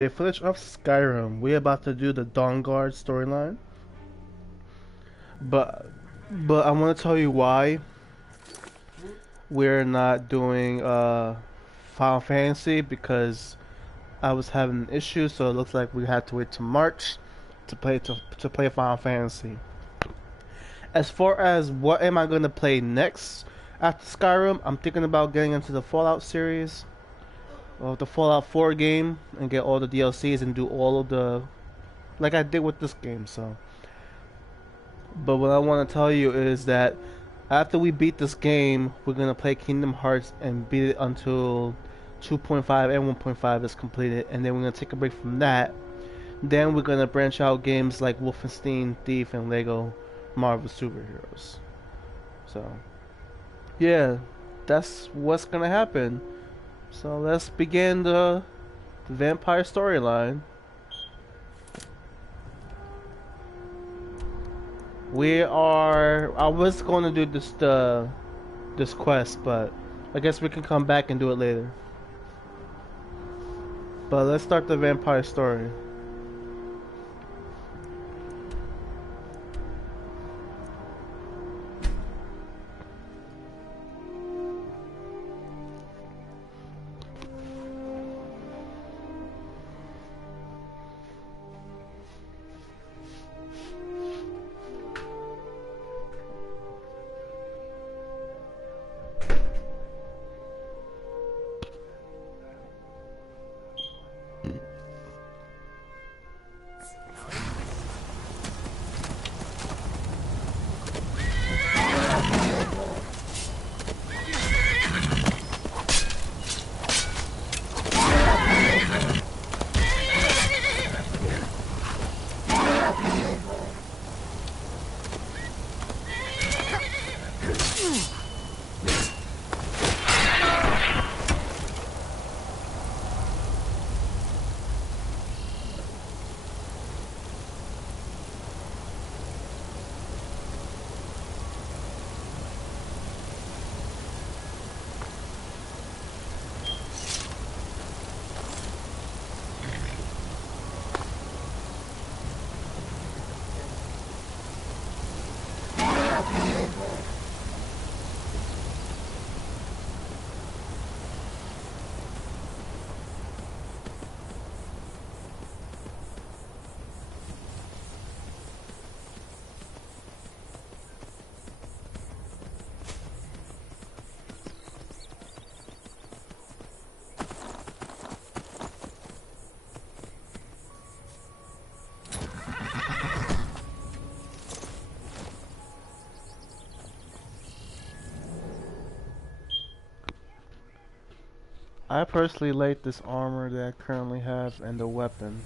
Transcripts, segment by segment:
A footage of Skyrim. We're about to do the Dawnguard storyline, but I want to tell you why we're not doing Final Fantasy because I was having an issue, so it looks like we have to wait till March to play Final Fantasy. As far as what am I going to play next after Skyrim, I'm thinking about getting into the Fallout series of the Fallout 4 game and get all the DLCs and do all of the like I did with this game. So, but what I want to tell you is that after we beat this game, we're gonna play Kingdom Hearts and beat it until 2.5 and 1.5 is completed, and then we're gonna take a break from that. Then we're gonna branch out games like Wolfenstein, Thief, and Lego Marvel Superheroes. So, yeah, that's what's gonna happen. So let's begin the vampire storyline. I was going to do this quest, but I guess we can come back and do it later. But let's start the vampire story. I personally like this armor that I currently have and the weapon.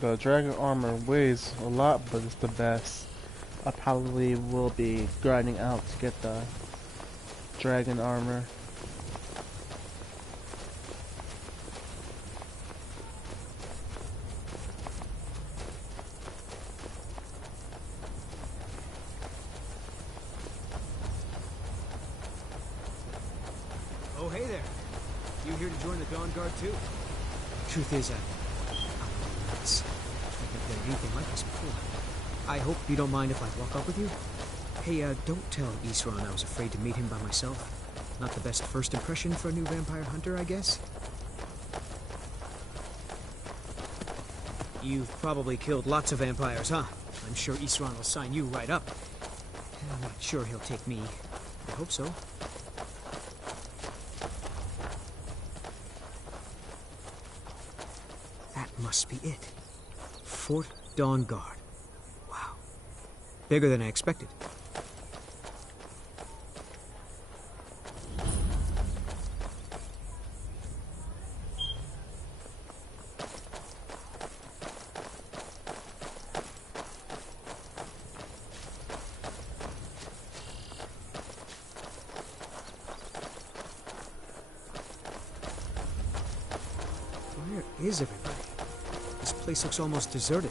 The dragon armor weighs a lot, but it's the best. I probably will be grinding out to get the dragon armor. Oh, hey there. You here to join the Dawn Guard too? Truth is, I'm nuts. I've never done anything like this before. I hope you don't mind if I walk up with you? Hey, don't tell Isran I was afraid to meet him by myself. Not the best first impression for a new vampire hunter, I guess? You've probably killed lots of vampires, huh? I'm sure Isran will sign you right up. I'm not sure he'll take me. I hope so. That must be it. Fort Dawnguard. Wow. Bigger than I expected. Where is everybody? This place looks almost deserted.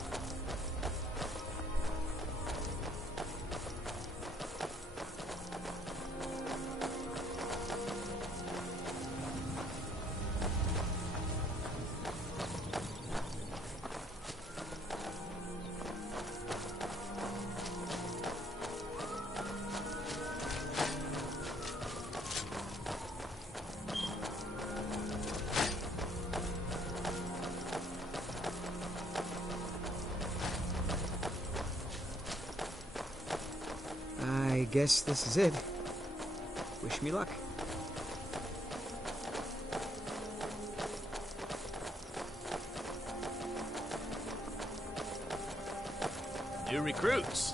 guess this is it. Wish me luck. New recruits.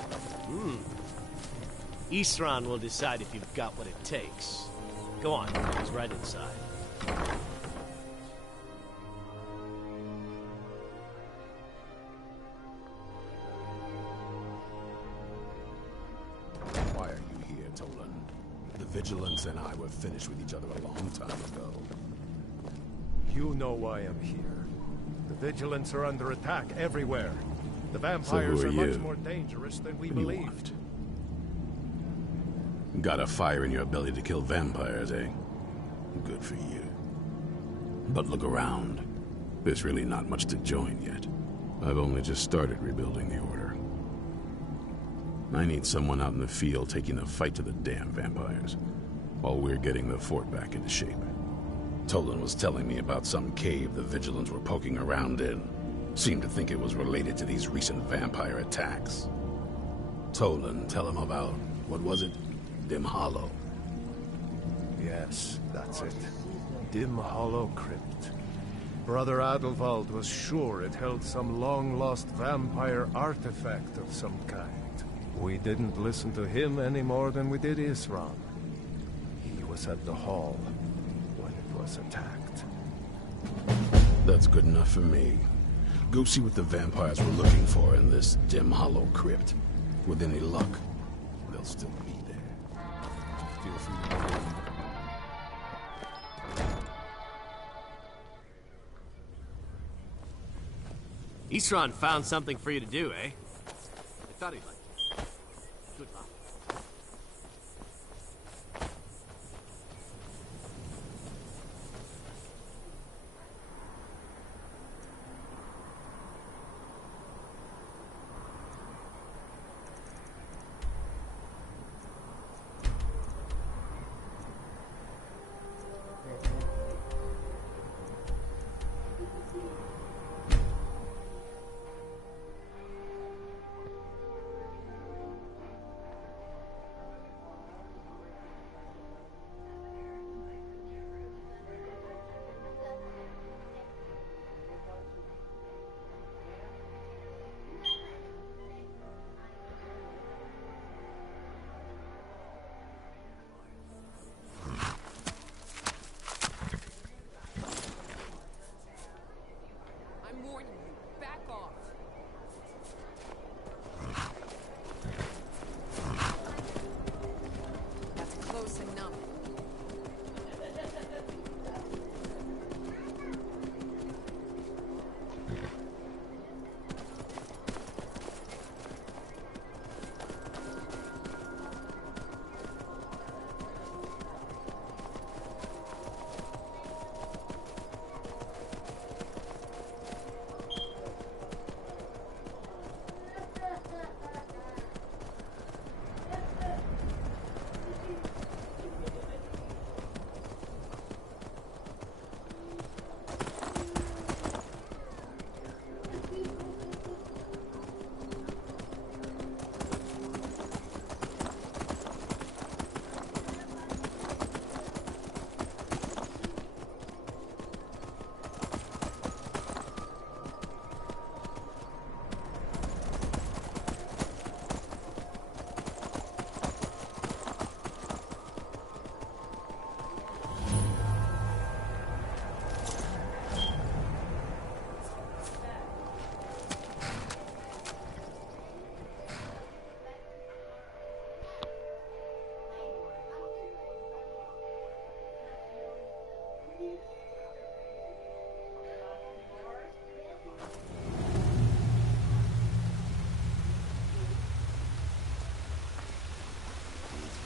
Isran will decide if you've got what it takes. Go on, he's right inside. Why are you here, Tolan? The Vigilance and I were finished with each other a long time ago. You know why I'm here. The Vigilance are under attack everywhere. The vampires are much more dangerous than we believed. Got a fire in your belly to kill vampires, eh? Good for you. But look around. There's really not much to join yet. I've only just started rebuilding the Order. I need someone out in the field taking the fight to the damn vampires, while we're getting the fort back into shape. Tolan was telling me about some cave the Vigilants were poking around in. Seemed to think it was related to these recent vampire attacks. Tolan, tell him about, what was it? Dim Hollow. Yes, that's it. Dim Hollow Crypt. Brother Adelwald was sure it held some long-lost vampire artifact of some kind. We didn't listen to him any more than we did Isran. He was at the hall when it was attacked. That's good enough for me. Go see what the vampires were looking for in this Dim Hollow Crypt. With any luck, they'll still be there. Feel free to... Isran found something for you to do, eh? I thought he'd like you. Good luck.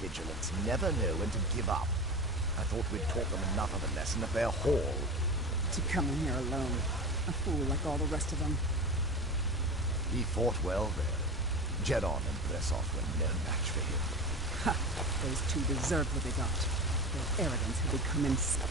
Vigilants never know when to give up. I thought we'd taught them enough of a lesson at their hall. To come in here alone. A fool like all the rest of them. He fought well there. Jedon and Bressoff were no match for him. Ha! Those two deserved what they got. Their arrogance had become insane.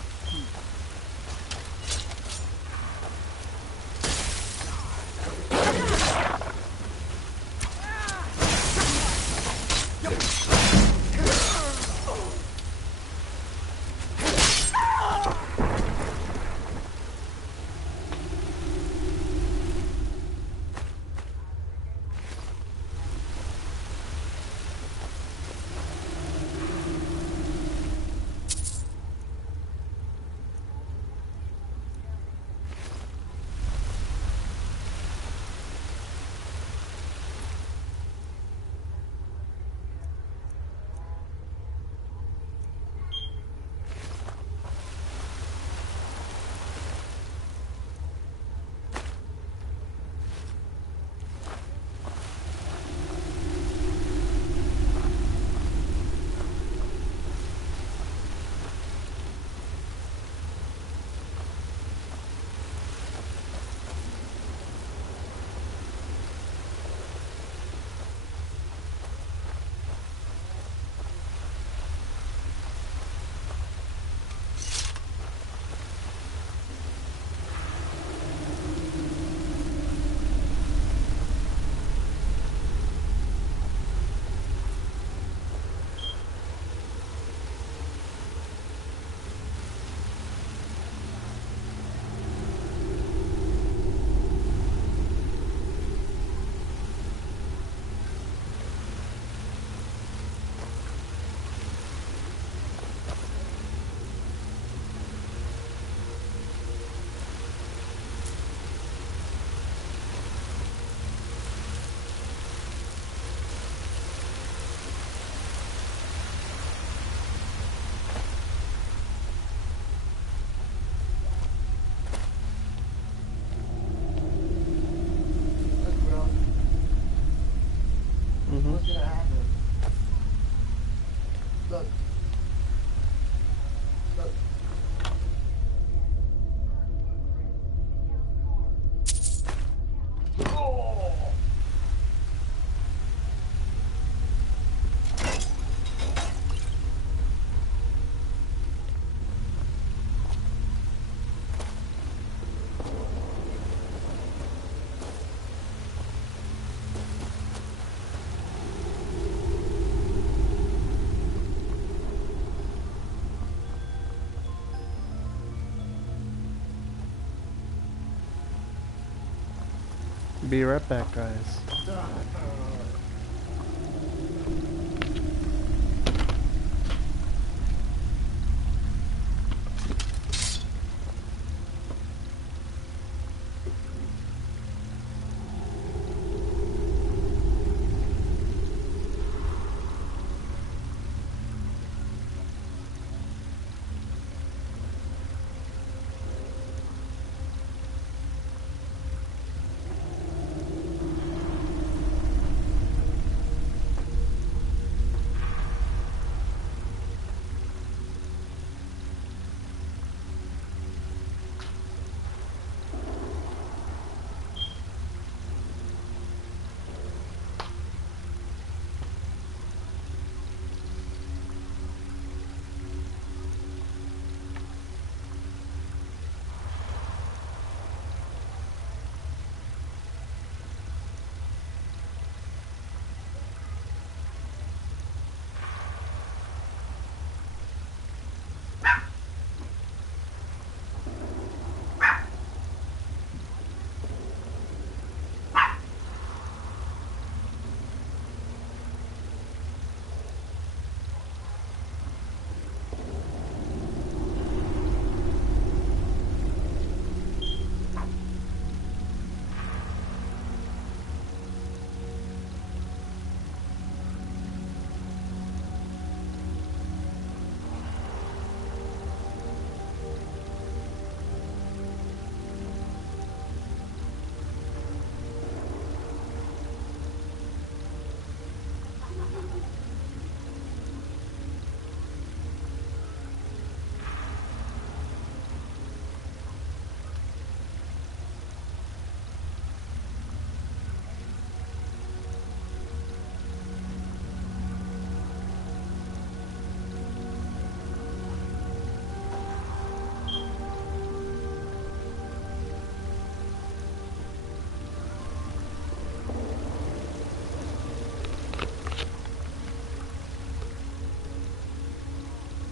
Be right back, guys.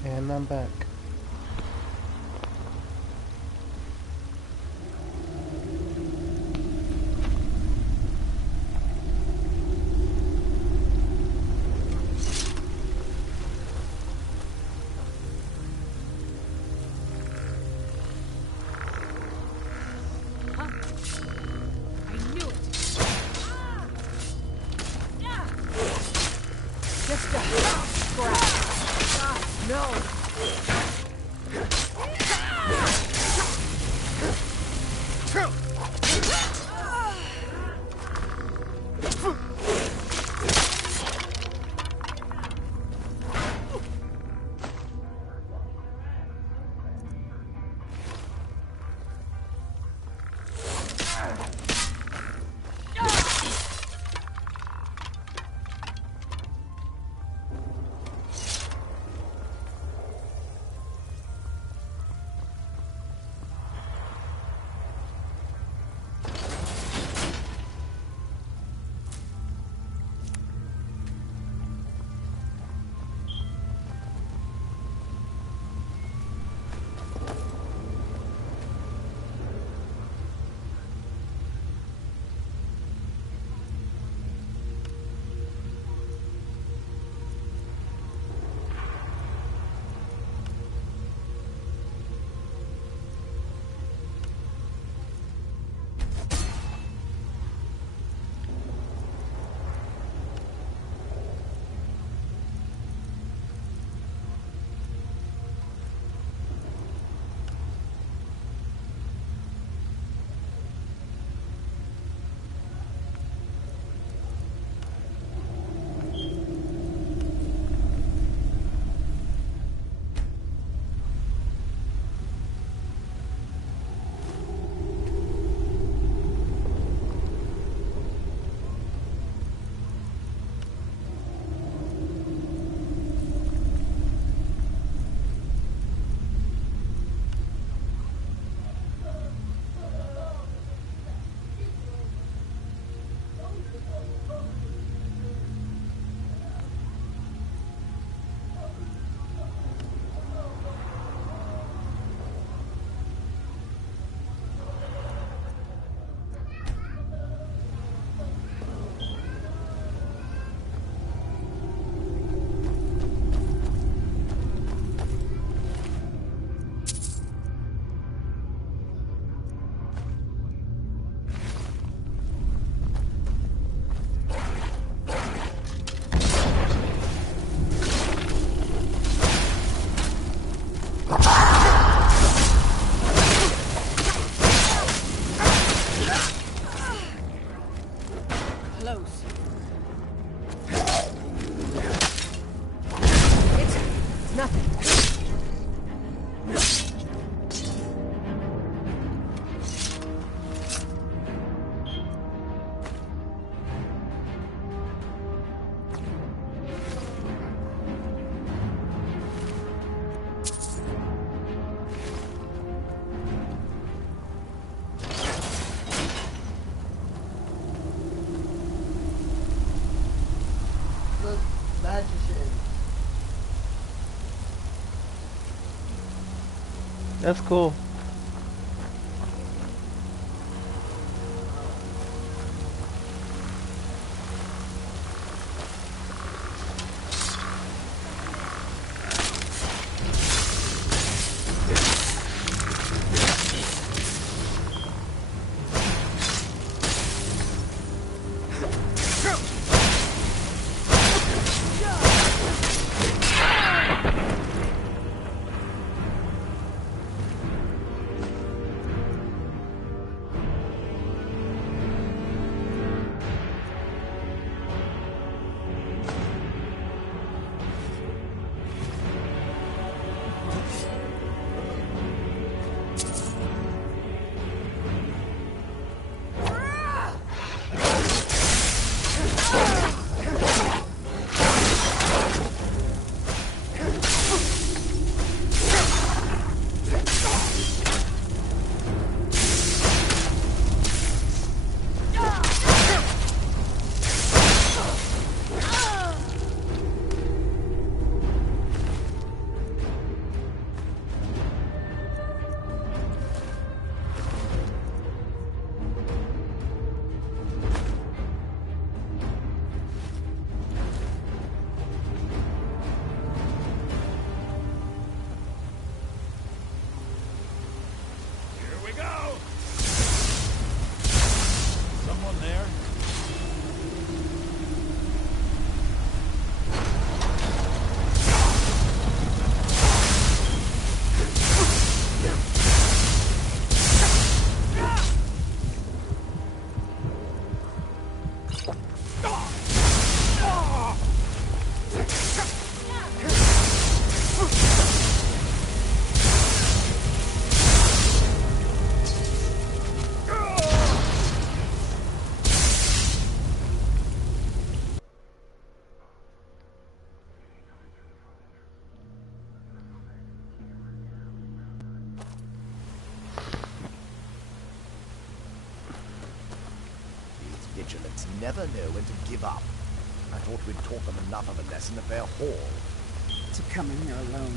And I'm back. nothing. Look, magic shit. That's cool. Vigilants never know when to give up. I thought we'd taught them enough of a lesson at their hall. To come in here alone.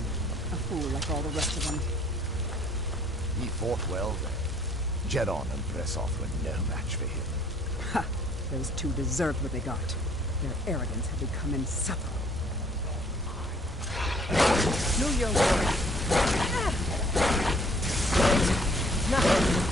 A fool like all the rest of them. He fought well, though. Jedon and Pressoff were no match for him. Ha! Those two deserved what they got. Their arrogance had become insufferable. Know your worth. Nothing.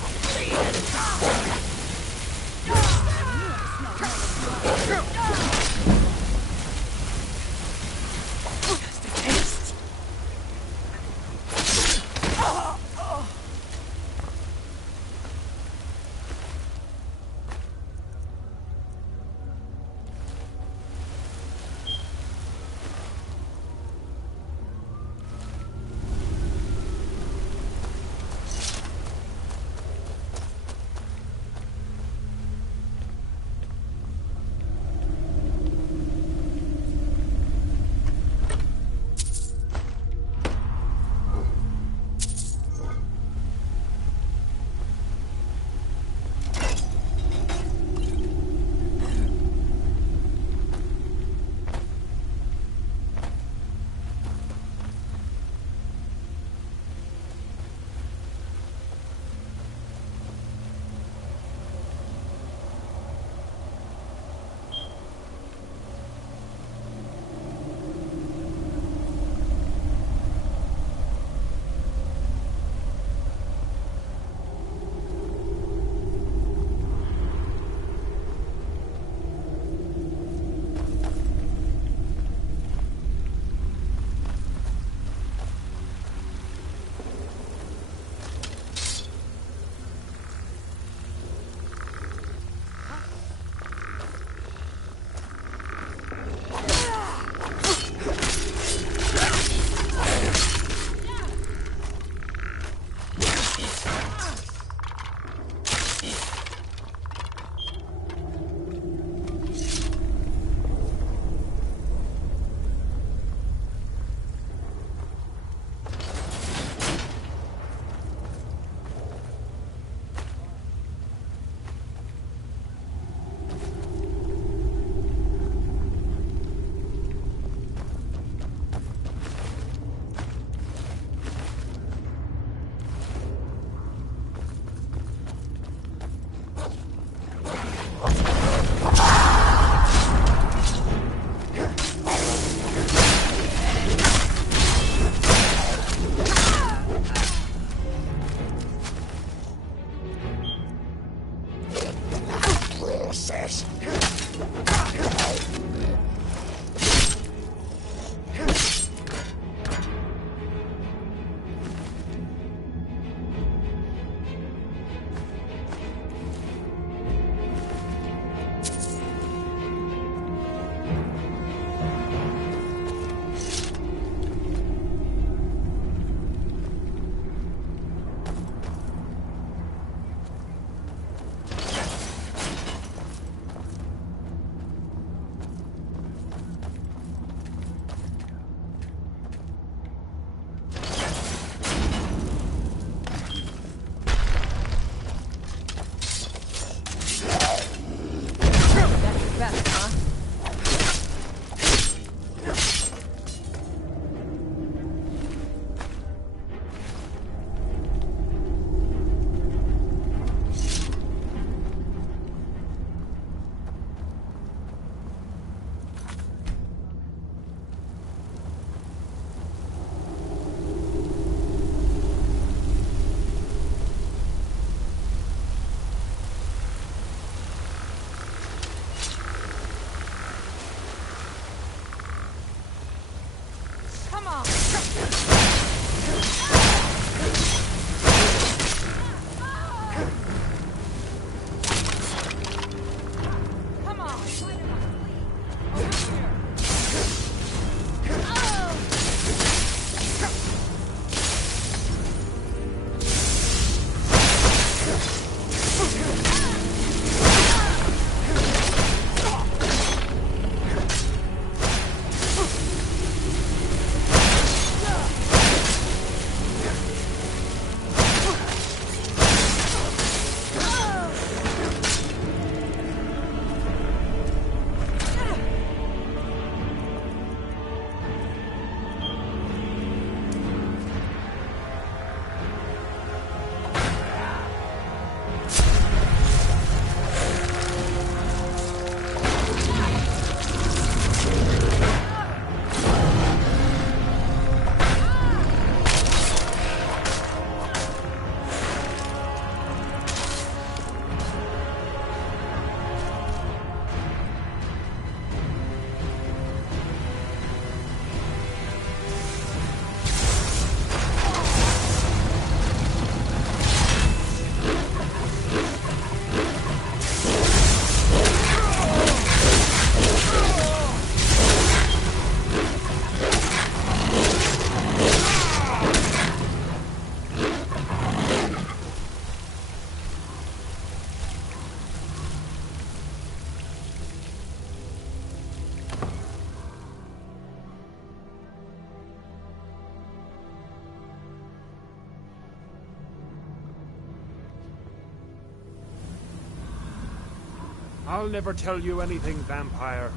I'll never tell you anything, vampire.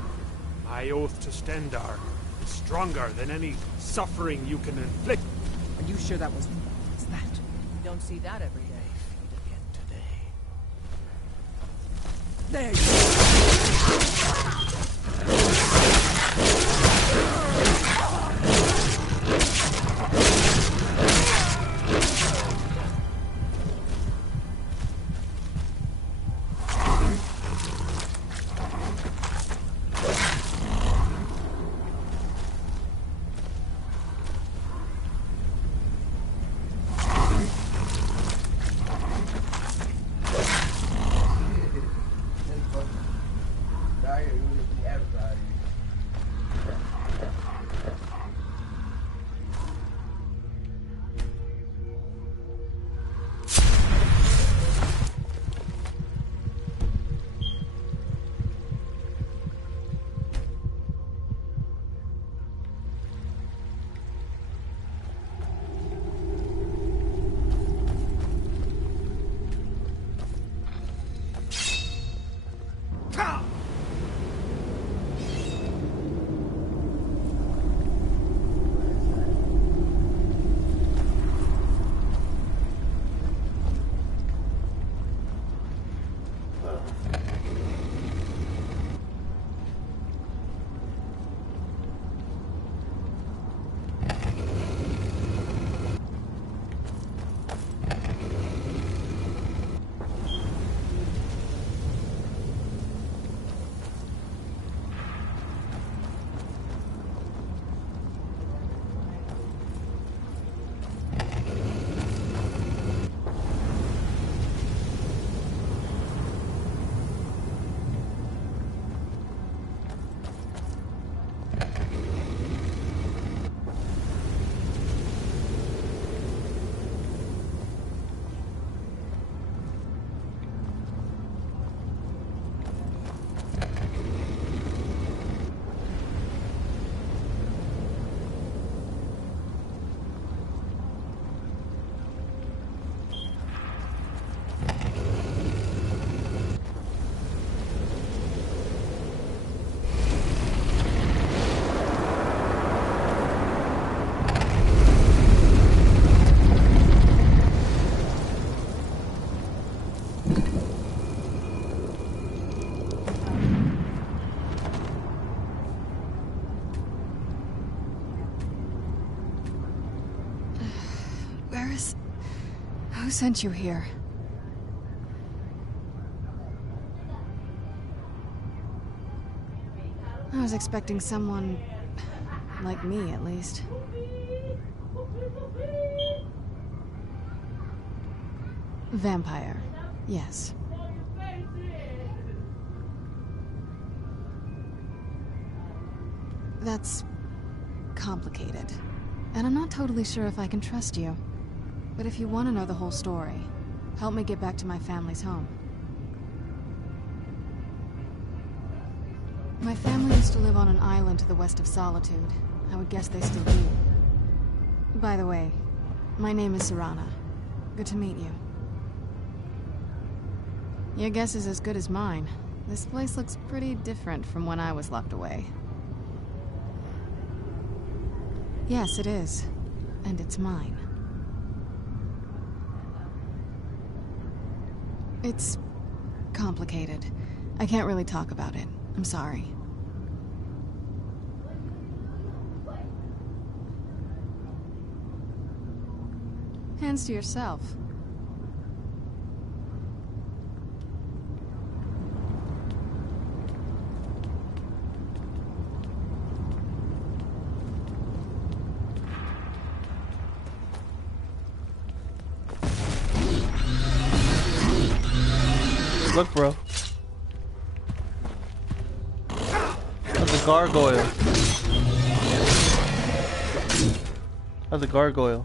My oath to Stendar is stronger than any suffering you can inflict. Are you sure that was... What's that? You don't see that every day. There you go. Who sent you here? I was expecting someone like me, at least. Vampire, yes. That's complicated. And I'm not totally sure if I can trust you. But if you want to know the whole story, help me get back to my family's home. My family used to live on an island to the west of Solitude. I would guess they still do. By the way, my name is Serana. Good to meet you. Your guess is as good as mine. This place looks pretty different from when I was locked away. Yes, it is. And it's mine. It's complicated. I can't really talk about it. I'm sorry. Hands to yourself. Look, bro. That's a gargoyle. That's a gargoyle.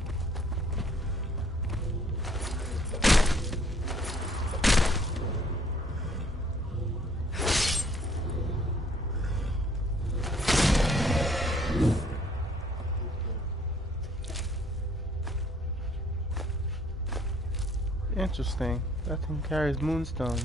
Interesting. That thing carries moonstone.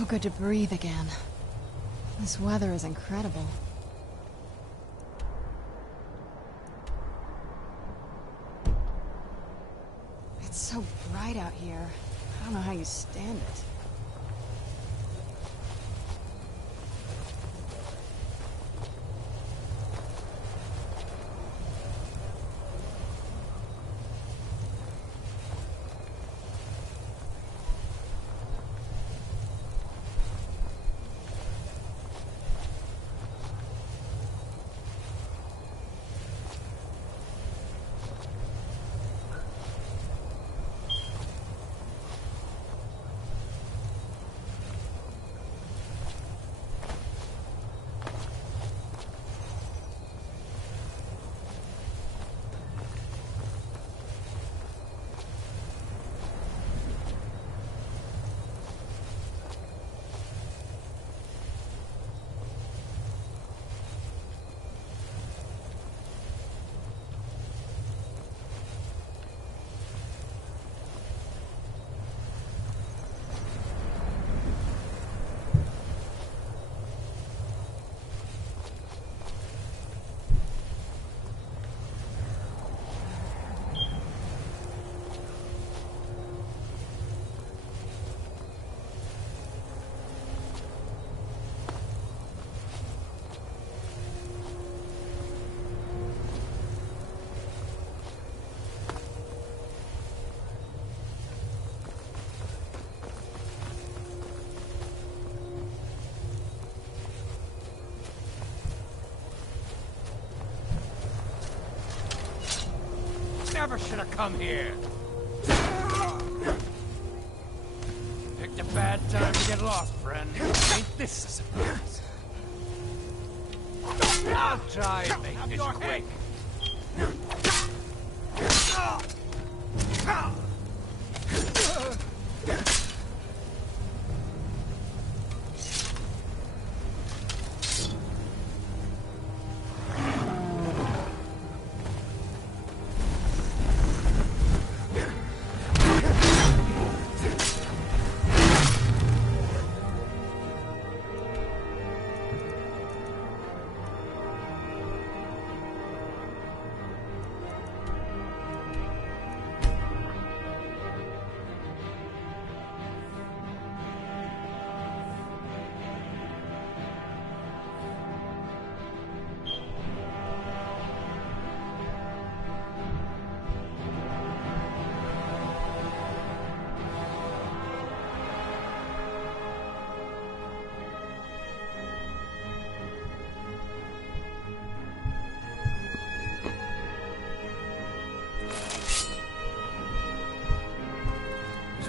so good to breathe again. This weather is incredible. It's so bright out here. I don't know how you stand it. Never should have come here. Picked a bad time to get lost, friend. Ain't this a surprise? I'll try and make this quick.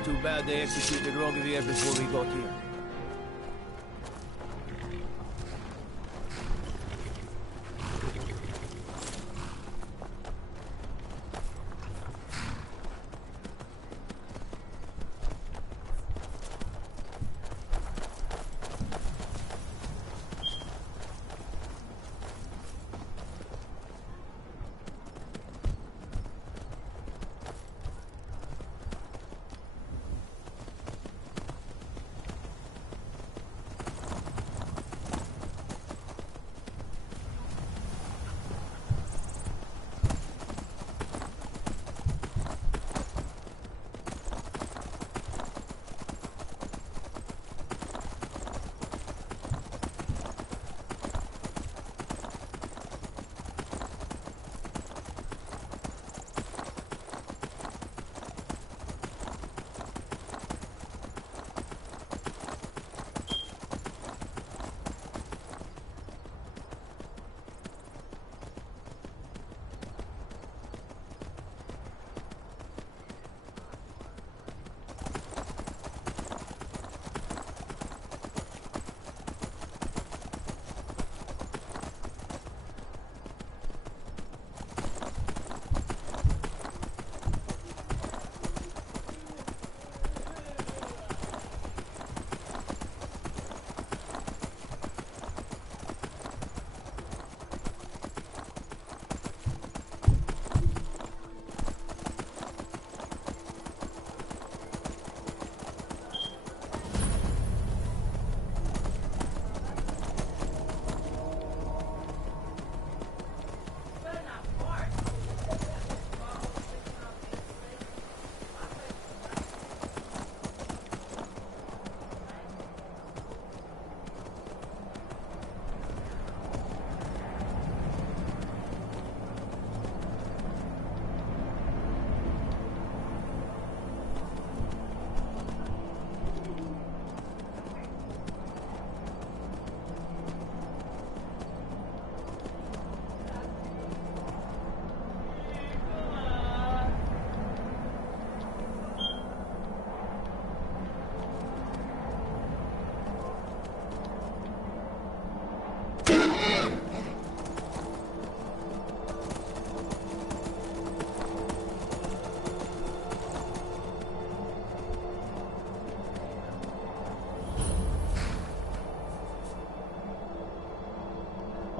Too bad they executed Rogevier before we got here.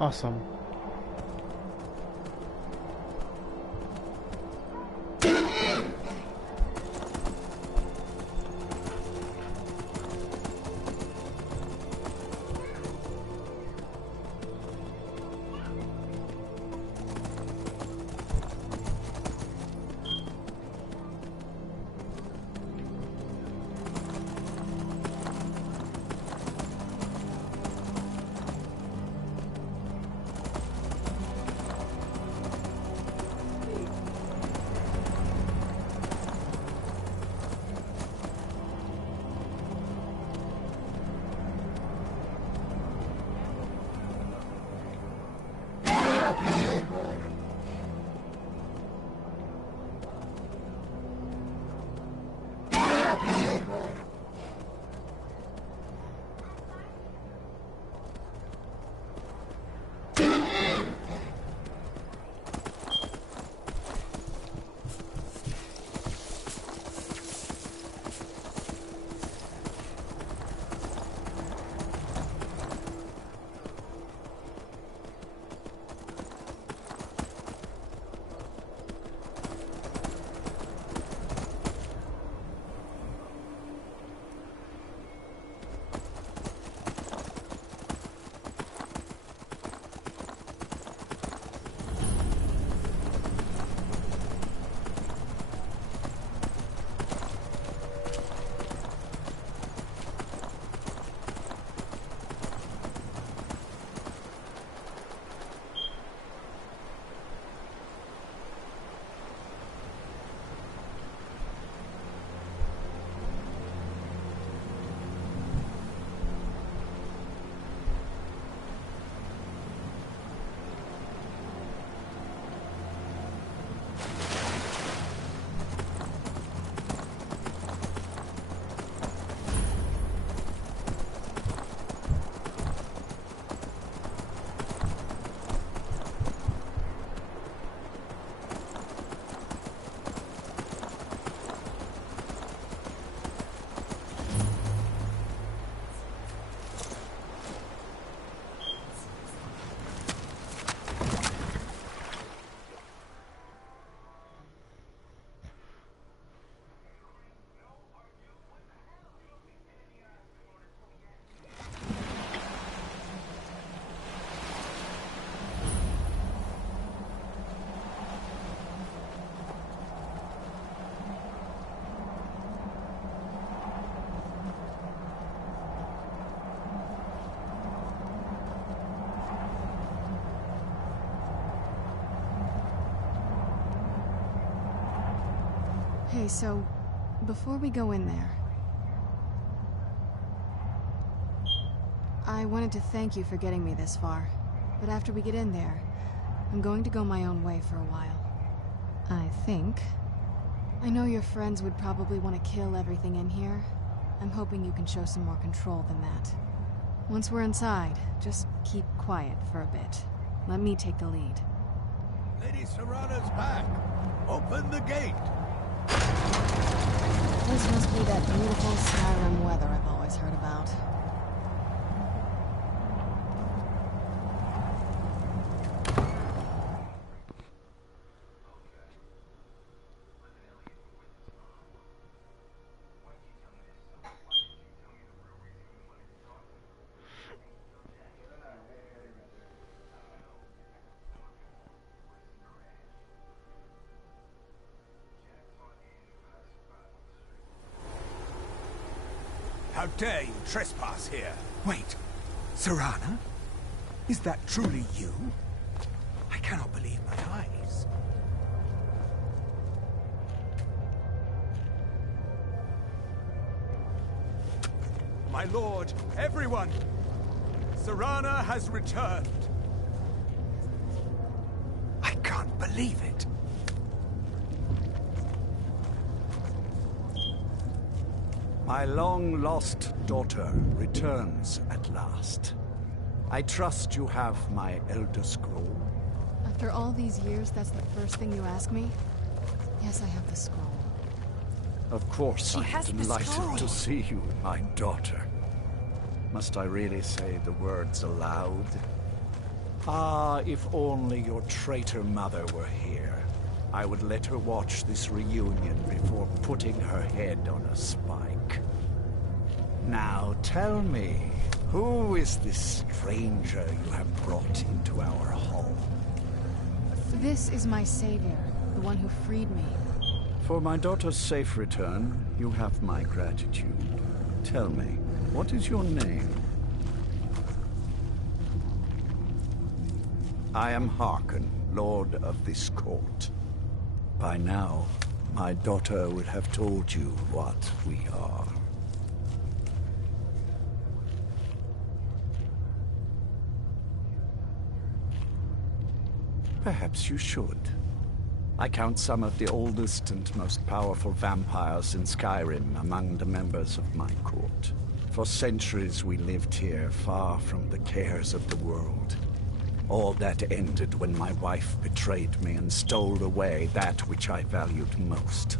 Awesome. Hey, so, before we go in there, I wanted to thank you for getting me this far, but after we get in there, I'm going to go my own way for a while. I think. I know your friends would probably want to kill everything in here. I'm hoping you can show some more control than that. Once we're inside, just keep quiet for a bit. Let me take the lead. Lady Serrana's back. Open the gate. This must be that beautiful Skyrim weather I've always heard about. How dare you trespass here? Wait, Serrana? Is that truly you? I cannot believe my eyes. My lord, everyone! Serrana has returned. I can't believe it. My long-lost daughter returns at last. I trust you have my Elder Scroll. After all these years, that's the first thing you ask me? Yes, I have the scroll. Of course, I'm delighted to see you, my daughter. Must I really say the words aloud? Ah, if only your traitor mother were here. I would let her watch this reunion before putting her head on a spike. Now tell me, who is this stranger you have brought into our home? This is my savior, the one who freed me. For my daughter's safe return, you have my gratitude. Tell me, what is your name? I am Harkon, Lord of this court. By now, my daughter would have told you what we are. Perhaps you should. I count some of the oldest and most powerful vampires in Skyrim among the members of my court. For centuries we lived here, far from the cares of the world. All that ended when my wife betrayed me and stole away that which I valued most.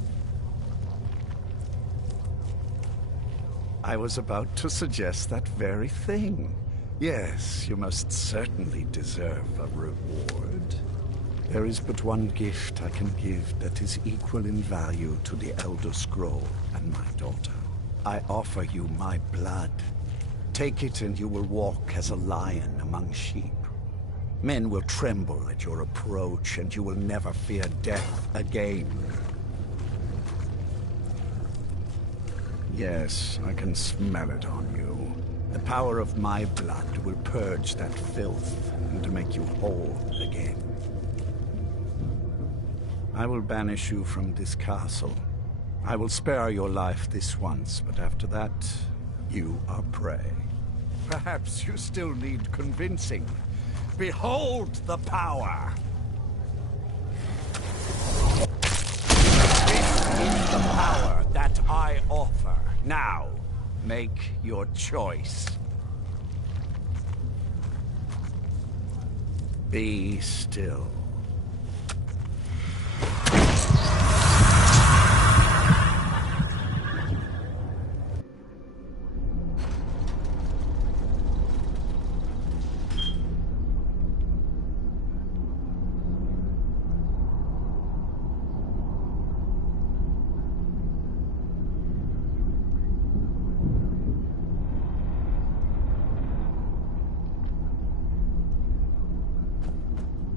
I was about to suggest that very thing. Yes, you most certainly deserve a reward. There is but one gift I can give that is equal in value to the Elder Scroll and my daughter. I offer you my blood. Take it and you will walk as a lion among sheep. Men will tremble at your approach and you will never fear death again. Yes, I can smell it on you. The power of my blood will purge that filth and make you whole again. I will banish you from this castle. I will spare your life this once, but after that, you are prey. Perhaps you still need convincing. Behold the power! This is the power that I offer. Now, make your choice. Be still.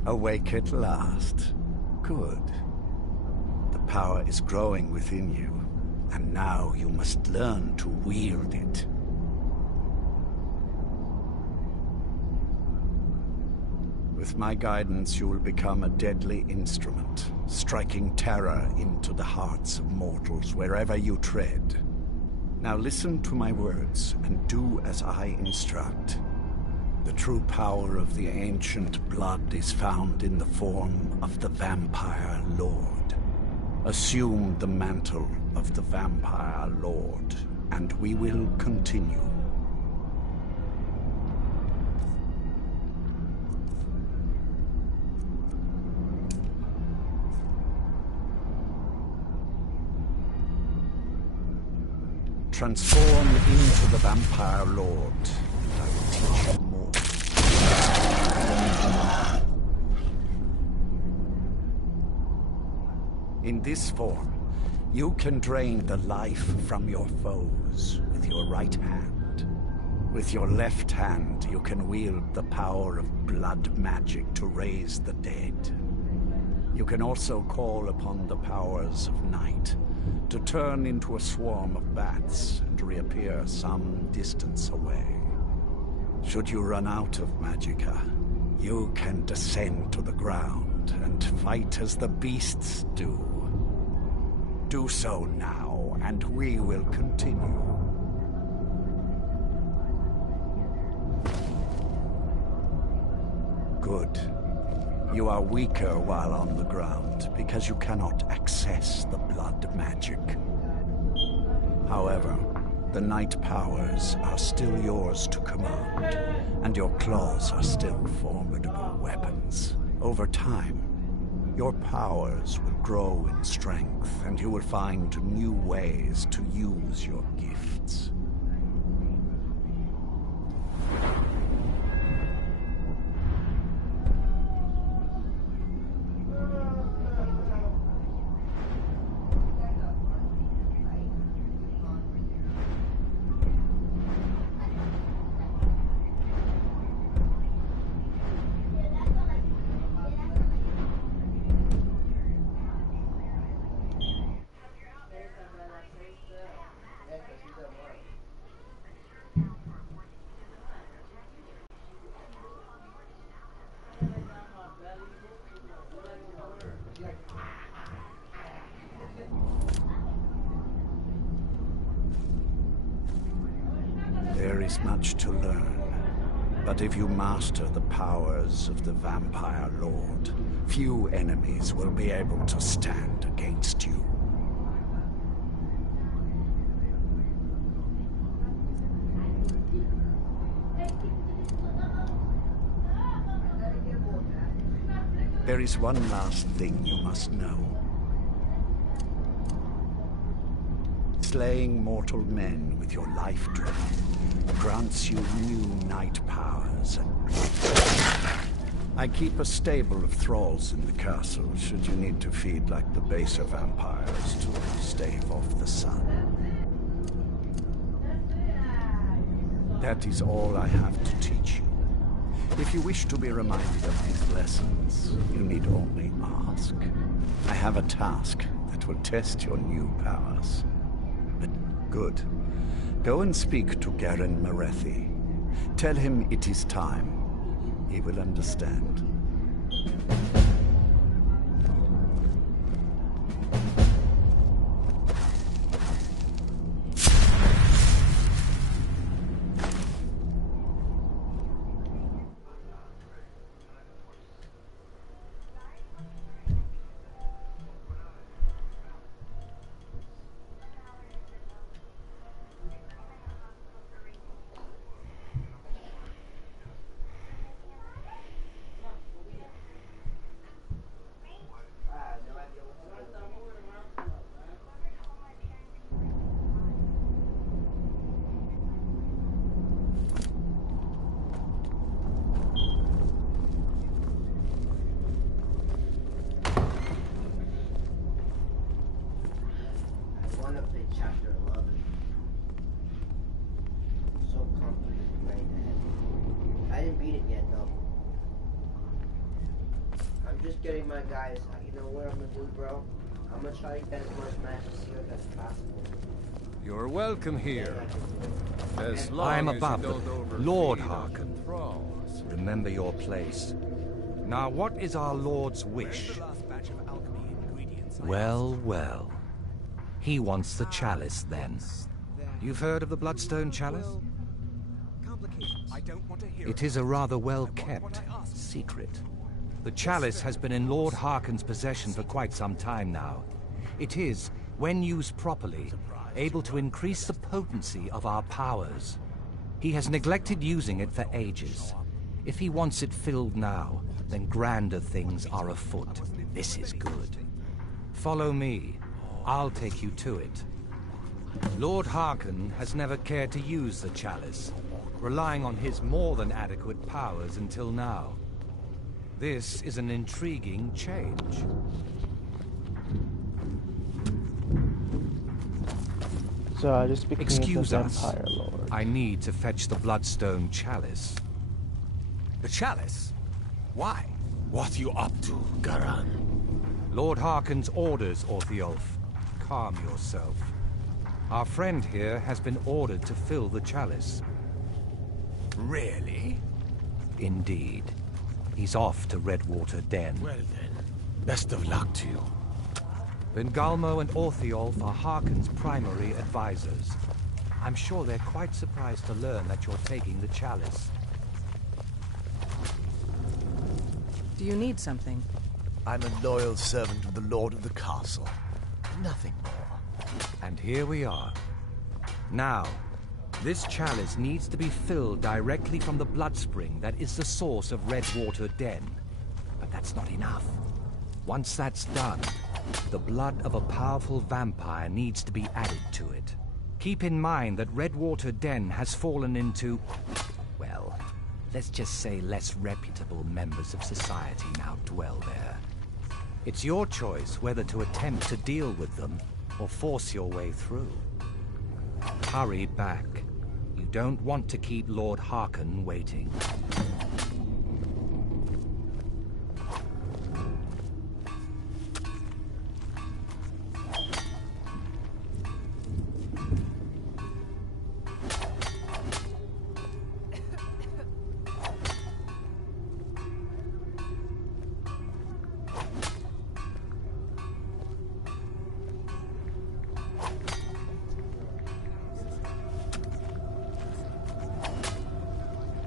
Awake at last. Good. The power is growing within you, and now you must learn to wield it. With my guidance, you will become a deadly instrument, striking terror into the hearts of mortals wherever you tread. Now listen to my words, and do as I instruct. The true power of the ancient blood is found in the form of the Vampire Lord. Assume the mantle of the Vampire Lord, and we will continue. Transform into the Vampire Lord, and I will teach you more. In this form, you can drain the life from your foes with your right hand. With your left hand, you can wield the power of blood magic to raise the dead. You can also call upon the powers of night to turn into a swarm of bats and reappear some distance away. Should you run out of magicka, you can descend to the ground and fight as the beasts do. Do so now, and we will continue. Good. You are weaker while on the ground, because you cannot access the blood magic. However, the night powers are still yours to command, and your claws are still formidable weapons. Over time, your powers will grow in strength, and you will find new ways to use your gifts. is much to learn. But if you master the powers of the Vampire Lord, few enemies will be able to stand against you. There is one last thing you must know. Slaying mortal men with your life drain grants you new night powers. I keep a stable of thralls in the castle should you need to feed like the baser vampires to stave off the sun. That is all I have to teach you. If you wish to be reminded of these lessons, you need only ask. I have a task that will test your new powers. But good. Go and speak to Garen Marethi. Tell him it is time. He will understand. Getting my guys out. You know what I'm gonna do, bro? I'm gonna try to get as much matches here as possible. You're welcome here. As long I am as above you don't them, overfeed Lord us Harkon. thralls. Remember your place. Now, what is our Lord's wish? Well, well. He wants the chalice, then. You've heard of the Bloodstone Chalice? It is a rather well-kept secret. The chalice has been in Lord Harkon's possession for quite some time now. It is, when used properly, able to increase the potency of our powers. He has neglected using it for ages. If he wants it filled now, then grander things are afoot. This is good. Follow me. I'll take you to it. Lord Harkon has never cared to use the chalice, relying on his more than adequate powers until now. This is an intriguing change. So I just became Excuse the us. Vampire Lord. I need to fetch the Bloodstone Chalice. The chalice? Why? What you up to, Garan? Lord Harkon's orders, Orthiolf. Calm yourself. Our friend here has been ordered to fill the chalice. Really? Indeed. He's off to Redwater Den. Well then, best of luck to you. Bengalmo and Orthiolf are Harkon's primary advisors. I'm sure they're quite surprised to learn that you're taking the chalice. Do you need something? I'm a loyal servant of the Lord of the Castle. Nothing more. And here we are. Now, this chalice needs to be filled directly from the blood spring that is the source of Redwater Den. But that's not enough. Once that's done, the blood of a powerful vampire needs to be added to it. Keep in mind that Redwater Den has fallen into, well, let's just say less reputable members of society now dwell there. It's your choice whether to attempt to deal with them or force your way through. Hurry back. You don't want to keep Lord Harkon waiting.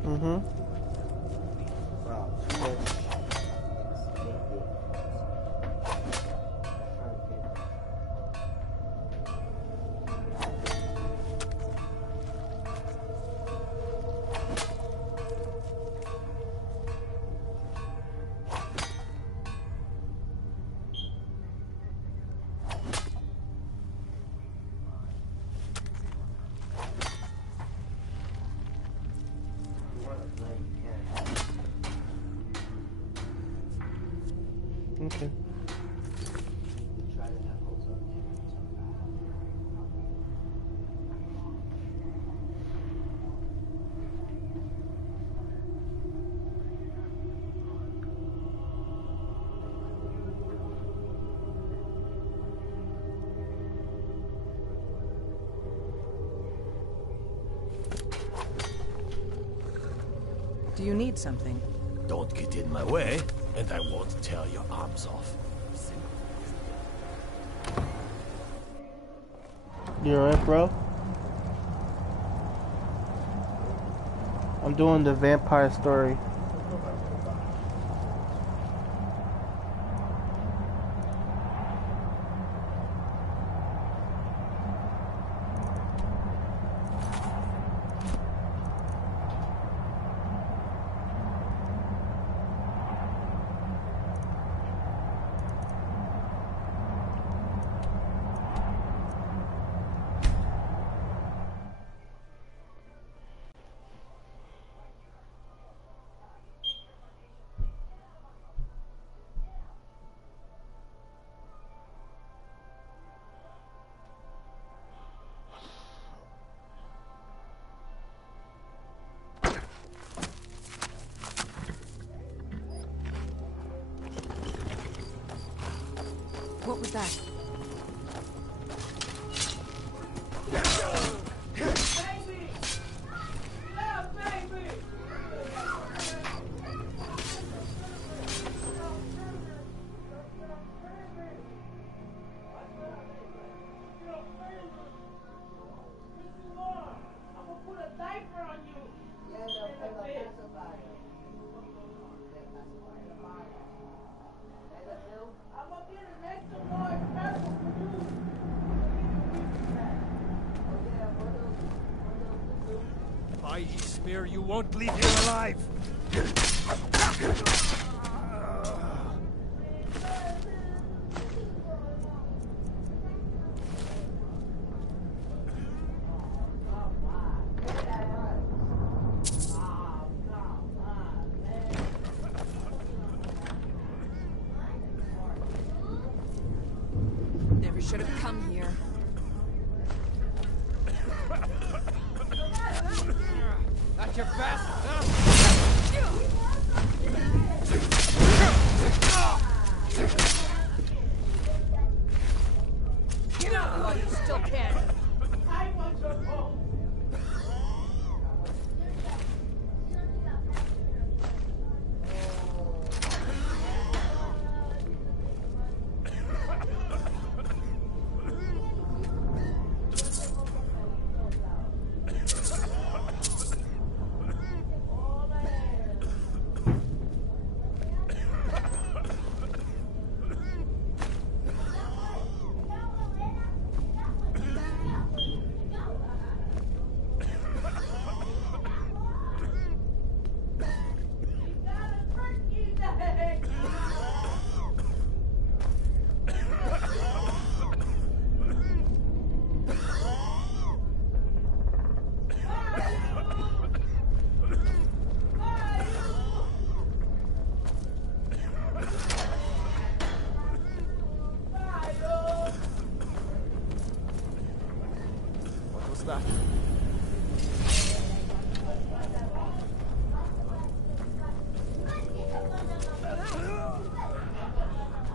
Mm-hmm. Wow, too much. Okay. Do you need something? Don't get in my way, and I won't tear your arms off. You alright, bro? I'm doing the vampire story. What was that? I swear you won't leave here alive! Never should have come here. That's your best, huh? Get out while you still can. I want your phone.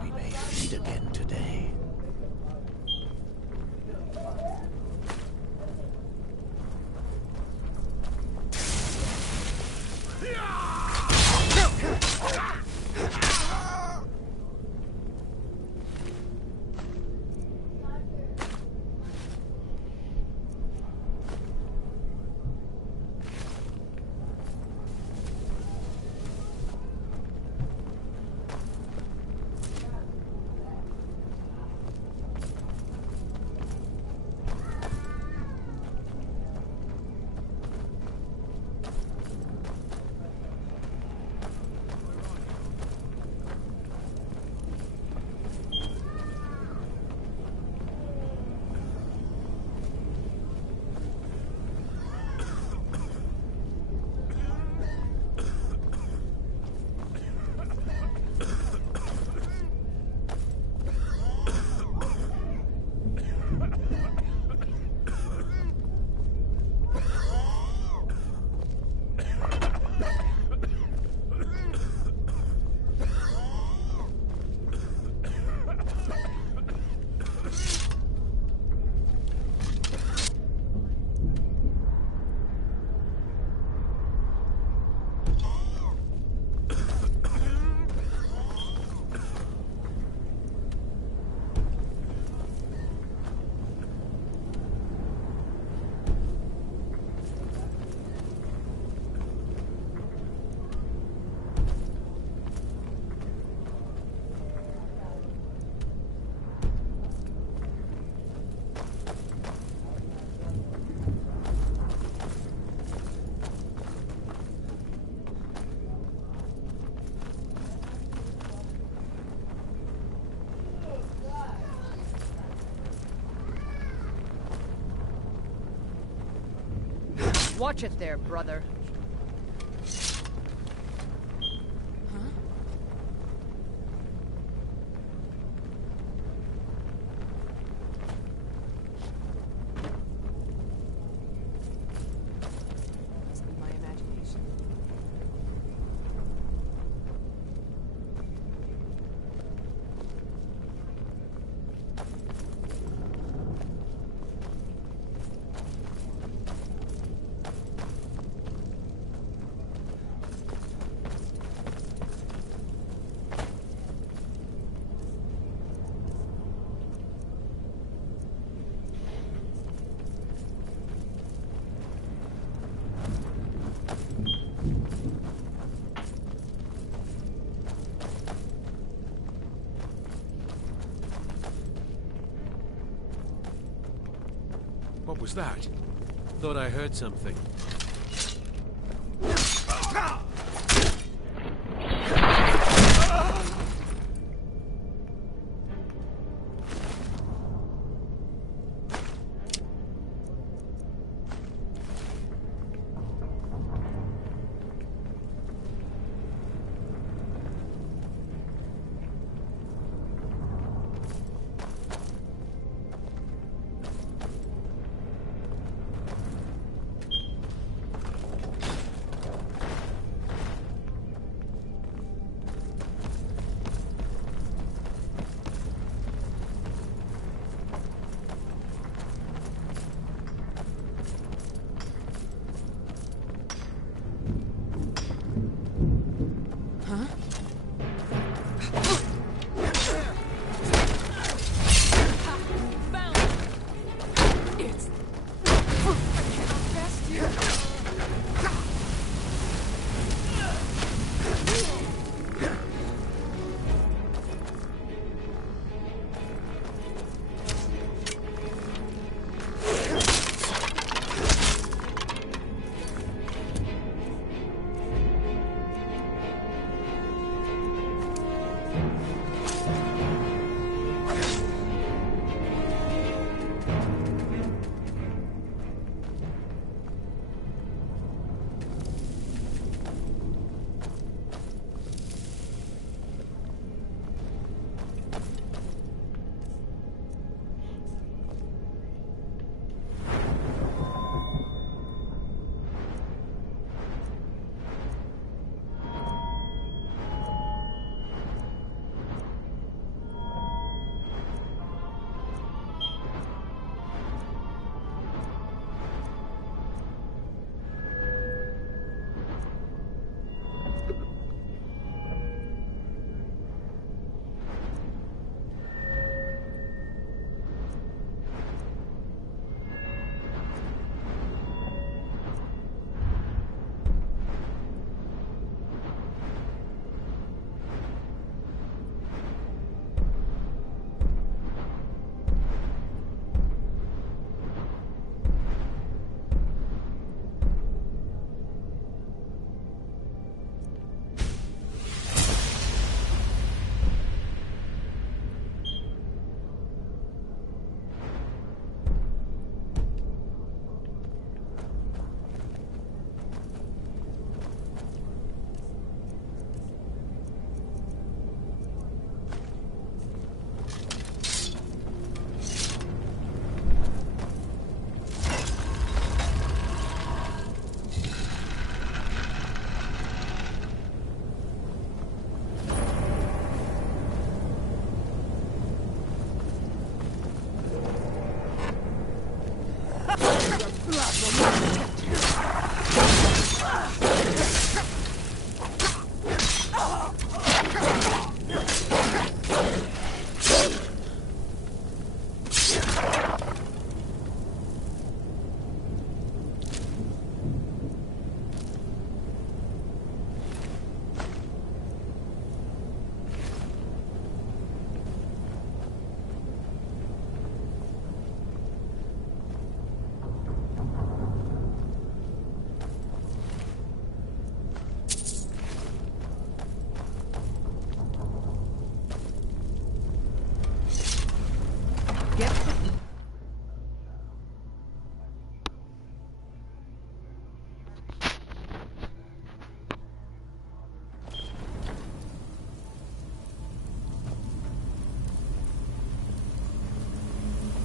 We may feed again today. Watch it there, brother. Must be my imagination. What was that? Thought I heard something.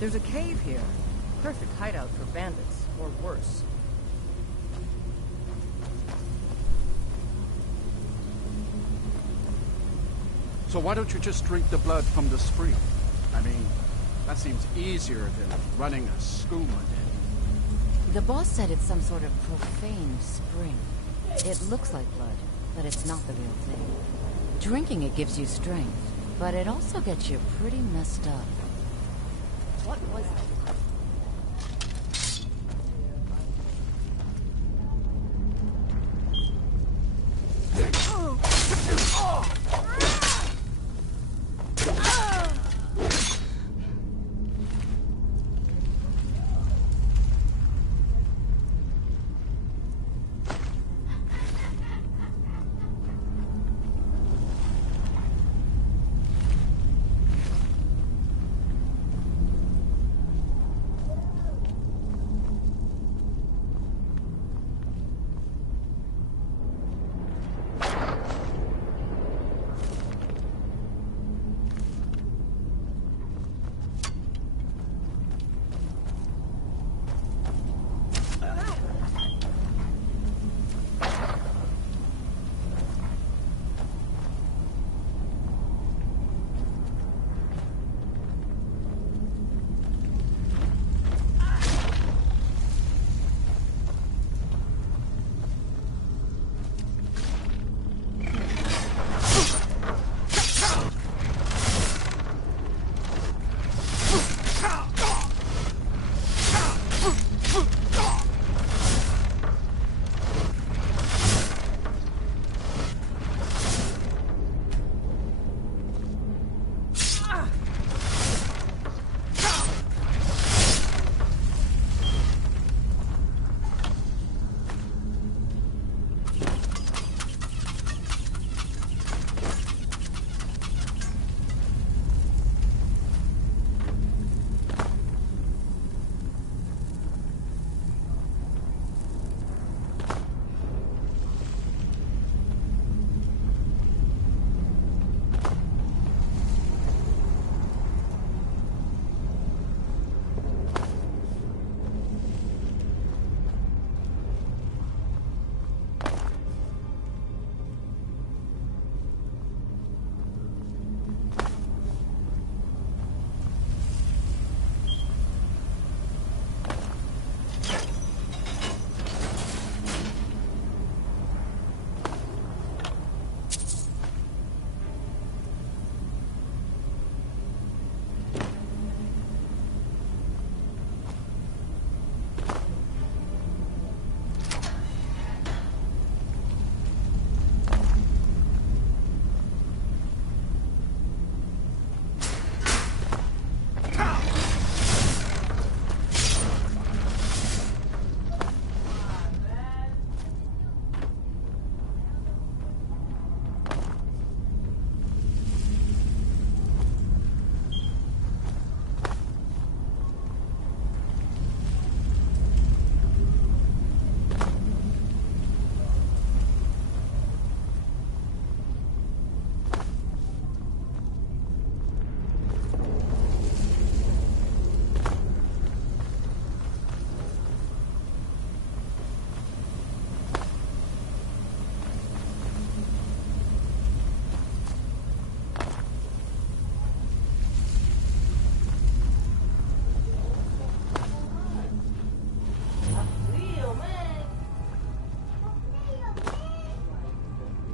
There's a cave here. Perfect hideout for bandits, or worse. So why don't you just drink the blood from the spring? I mean, that seems easier than running a skooma den. The boss said it's some sort of profane spring. It looks like blood, but it's not the real thing. Drinking it gives you strength, but it also gets you pretty messed up. What was it?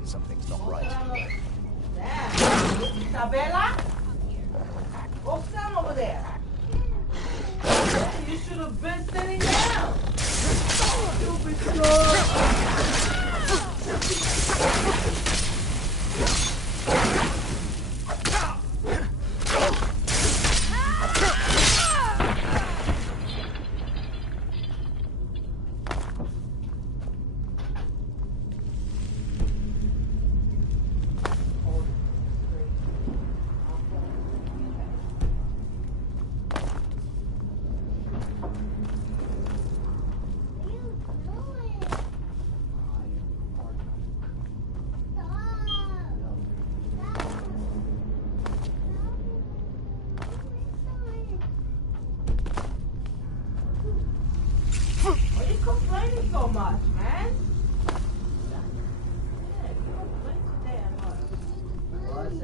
Something's not right. Isabella? What's that over there? You should have been sitting down. Stupid dog.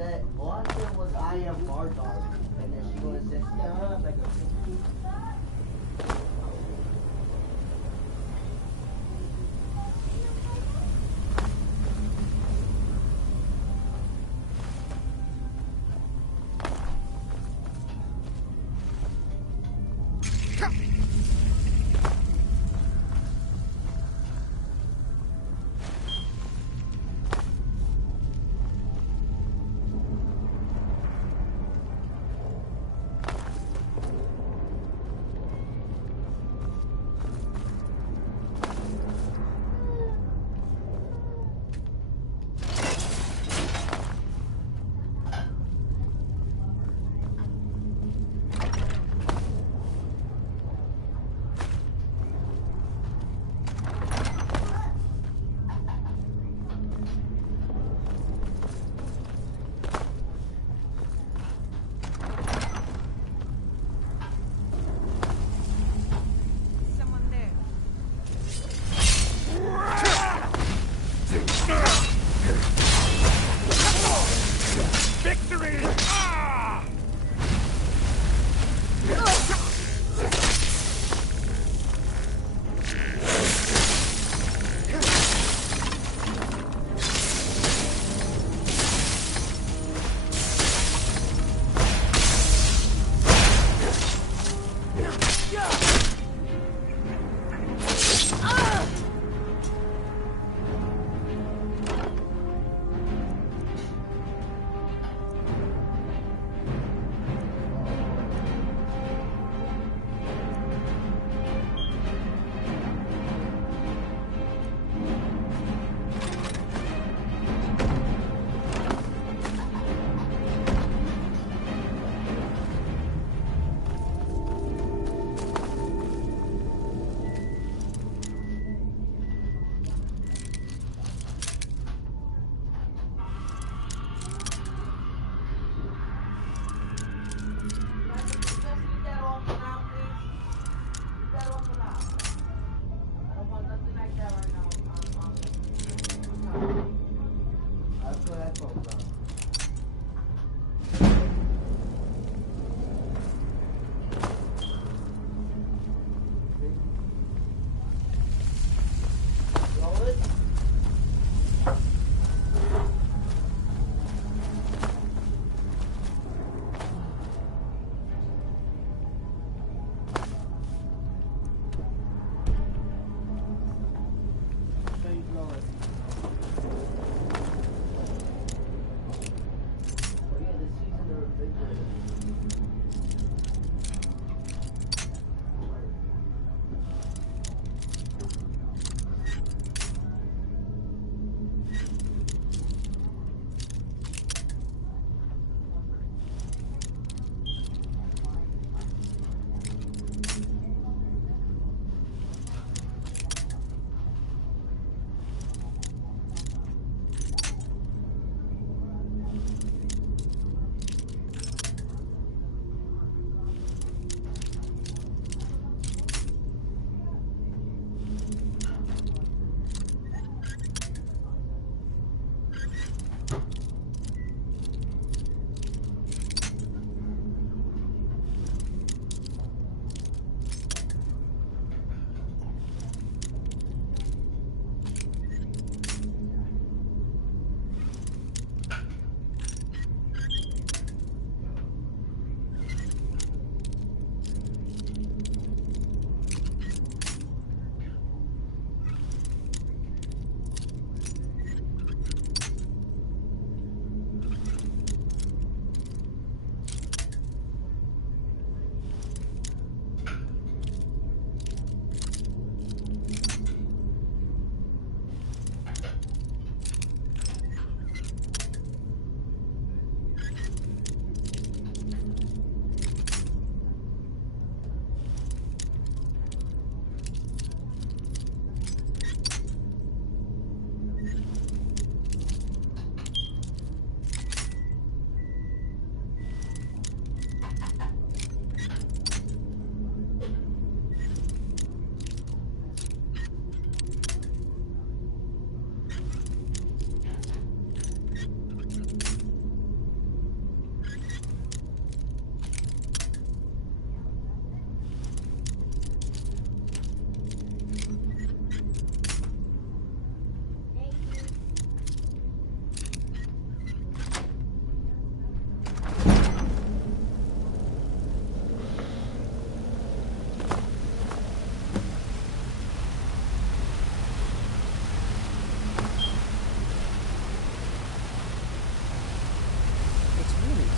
said, all I said was I am Bardock. And then she went and said, stop. Like,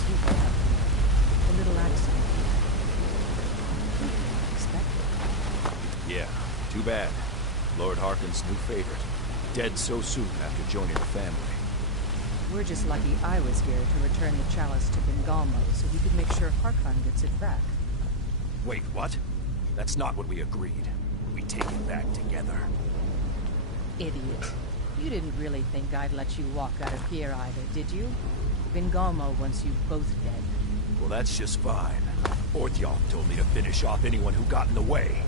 too bad. A little accident. Completely unexpected. Yeah, too bad. Lord Harkon's new favorite. Dead so soon after joining the family. We're just lucky I was here to return the chalice to Bengalmo so we could make sure Harkon gets it back. Wait, what? That's not what we agreed. We take it back together. Idiot. You didn't really think I'd let you walk out of here either, did you? Bengalmo wants you both dead. Well, that's just fine. Orthyok told me to finish off anyone who got in the way.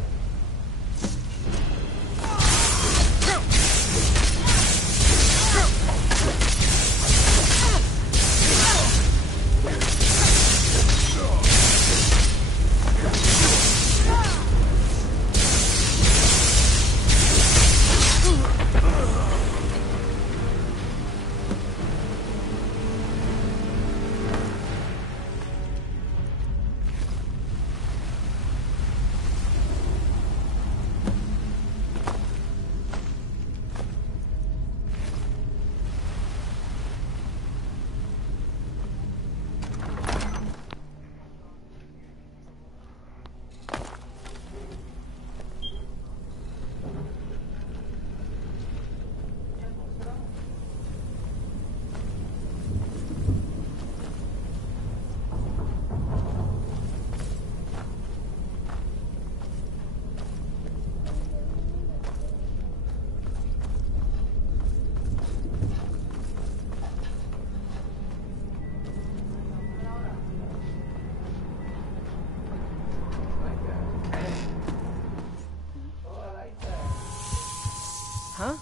Huh?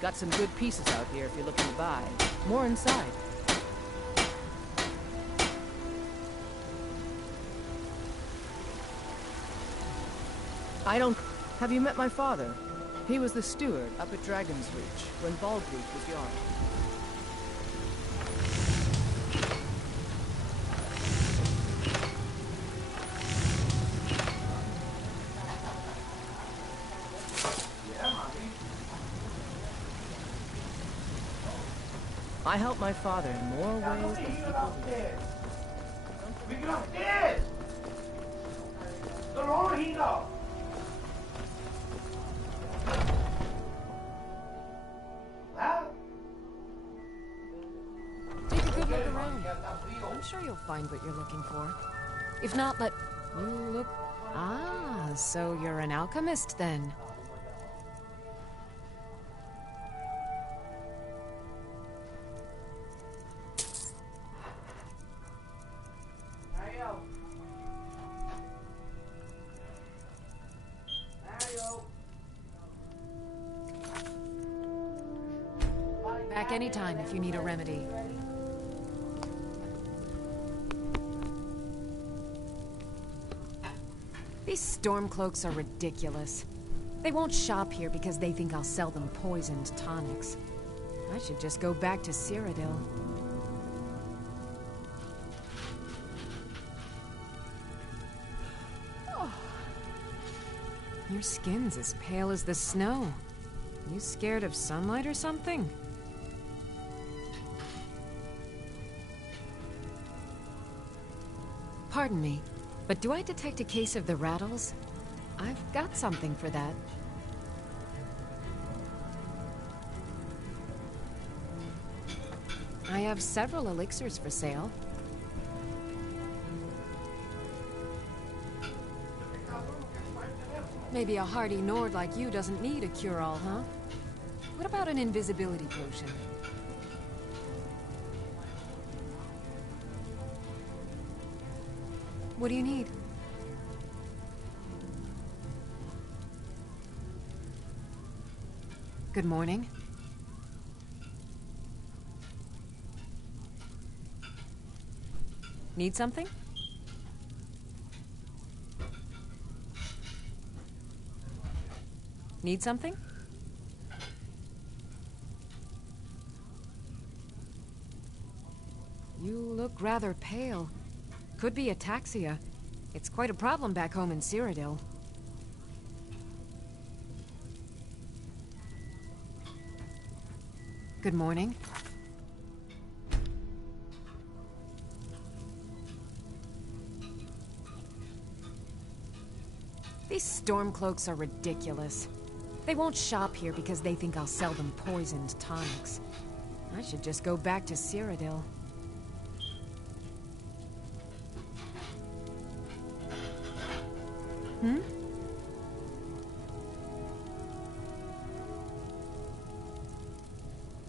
Got some good pieces out here if you're looking to buy. More inside. I don't... Have you met my father? He was the steward up at Dragon's Reach when Baldreach was young. I help my father in more ways than people know. We get upstairs! The Lord, he go! Take a good look around. I'm sure you'll find what you're looking for. If not, let you look... Ah, so you're an alchemist then. Back anytime if you need a remedy. These Stormcloaks are ridiculous. They won't shop here because they think I'll sell them poisoned tonics. I should just go back to Cyrodiil. Oh. Your skin's as pale as the snow. You scared of sunlight or something? Pardon me, but do I detect a case of the rattles? I've got something for that. I have several elixirs for sale. Maybe a hardy Nord like you doesn't need a cure-all, huh? What about an invisibility potion? What do you need? Good morning. Need something? Need something? You look rather pale. Could be ataxia. It's quite a problem back home in Cyrodiil. Good morning. These storm cloaks are ridiculous. They won't shop here because they think I'll sell them poisoned tonics. I should just go back to Cyrodiil. Hmm?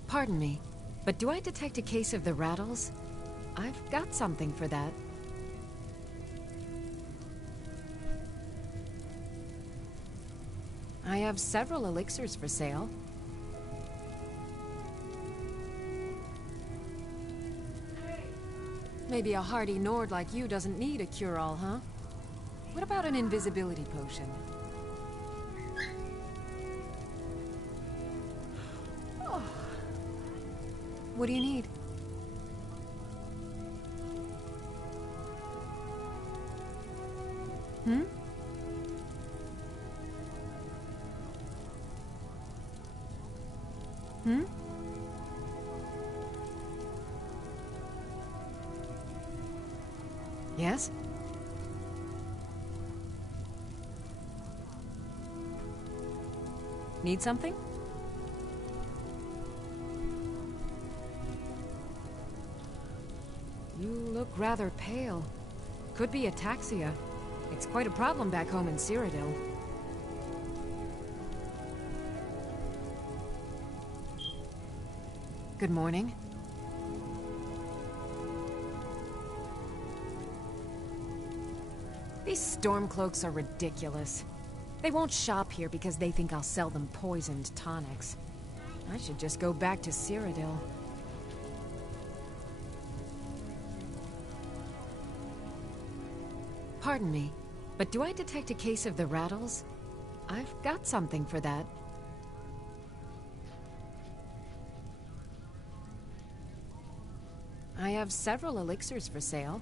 Pardon me, but do I detect a case of the rattles? I've got something for that. I have several elixirs for sale. Maybe a hardy Nord like you doesn't need a cure-all, huh? What about an invisibility potion? Oh. What do you need? Hmm? Hmm? Yes? Need something? You look rather pale. Could be ataxia. It's quite a problem back home in Cyrodiil. Good morning. These storm cloaks are ridiculous. They won't shop here because they think I'll sell them poisoned tonics. I should just go back to Cyrodiil. Pardon me, but do I detect a case of the rattles? I've got something for that. I have several elixirs for sale.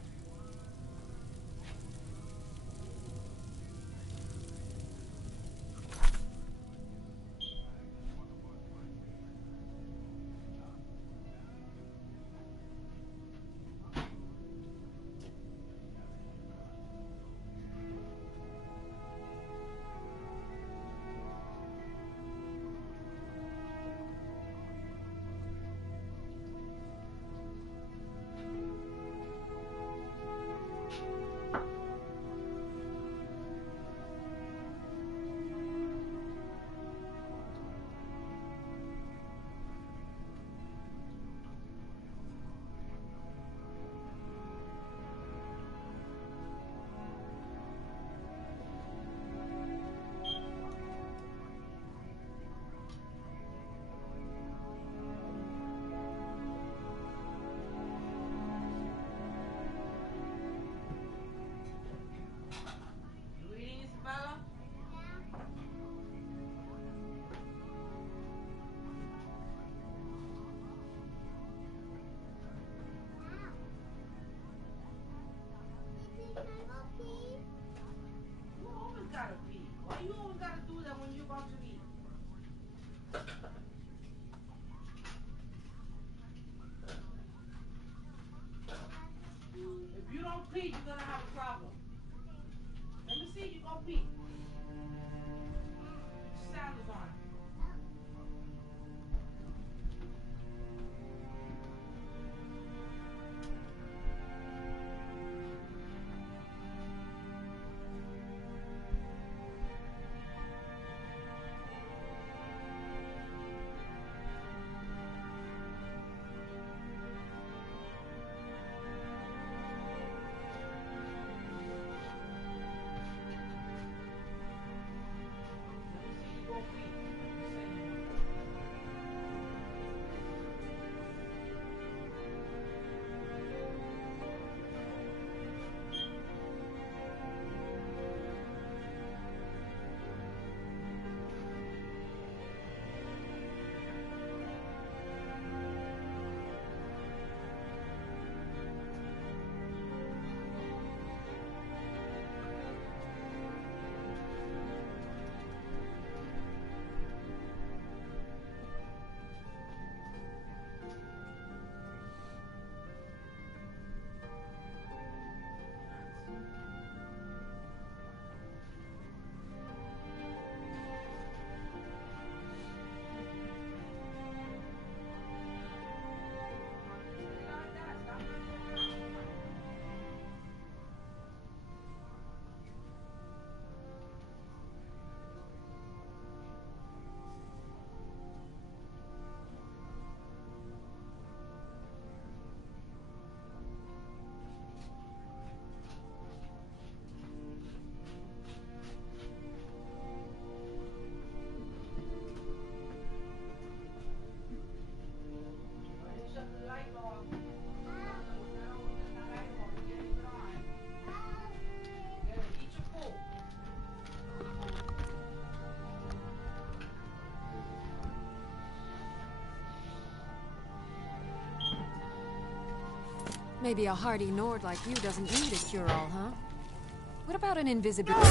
If you don't pee, you're gonna have a problem. Let me see you go pee. Sandals on. Maybe a hardy Nord like you doesn't need a cure-all, huh? What about an invisibility?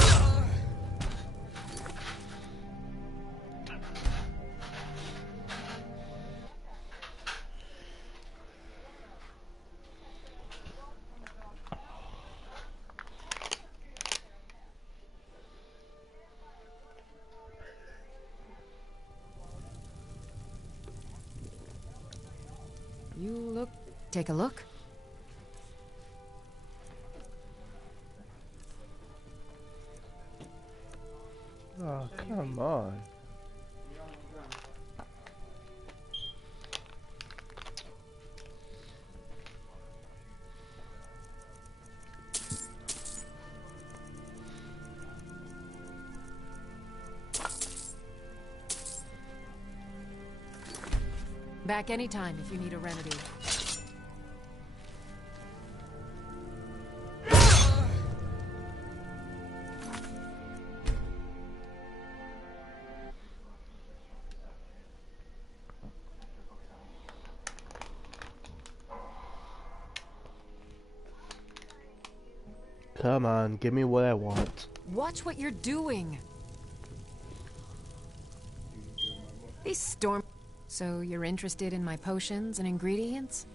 You look... Take a look. Oh, come on. Back anytime if you need a remedy. Come on, give me what I want. Watch what you're doing. These storm... So you're interested in my potions and ingredients?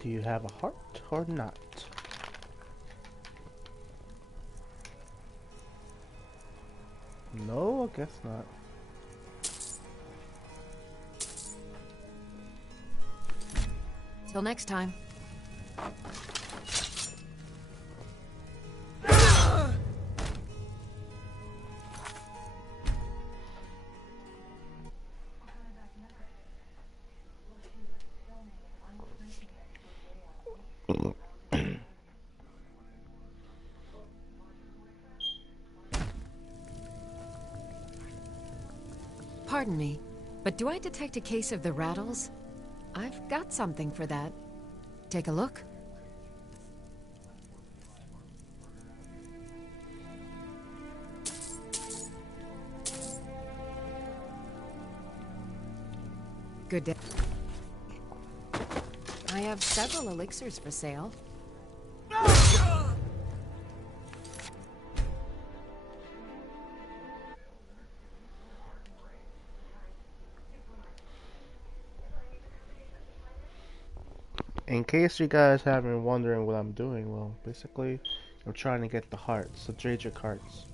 Do you have a heart or not? No, I guess not. Till next time. Pardon me, but do I detect a case of the rattles? I've got something for that. Take a look. Good day. I have several elixirs for sale. In case you guys have been wondering what I'm doing, well, basically, I'm trying to get the hearts, the Dragic hearts.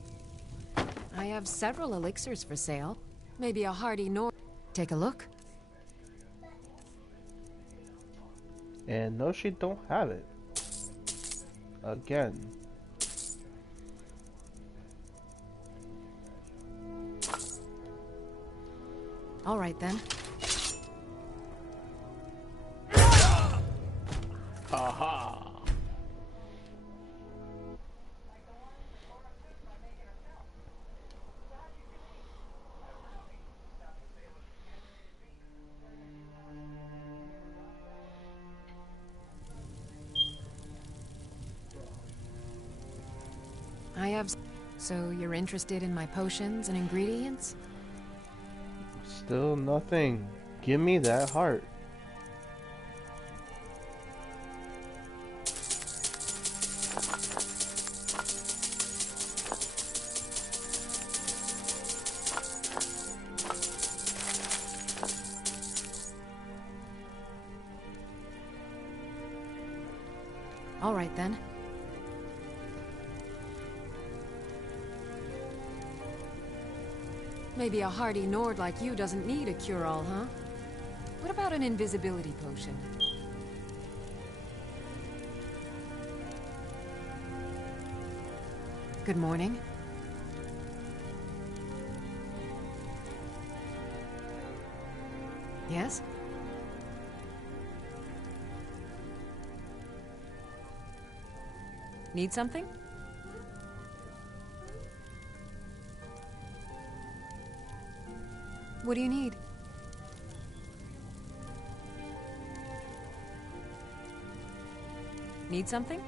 I have several elixirs for sale. Maybe a hardy Nord. Take a look. And no, she don't have it. Again. All right then. Haha. I have... So you're interested in my potions and ingredients? Still nothing. Give me that heart. All right then. Maybe a hardy Nord like you doesn't need a cure-all, huh? What about an invisibility potion? Good morning. Yes? Need something? What do you need? Need something?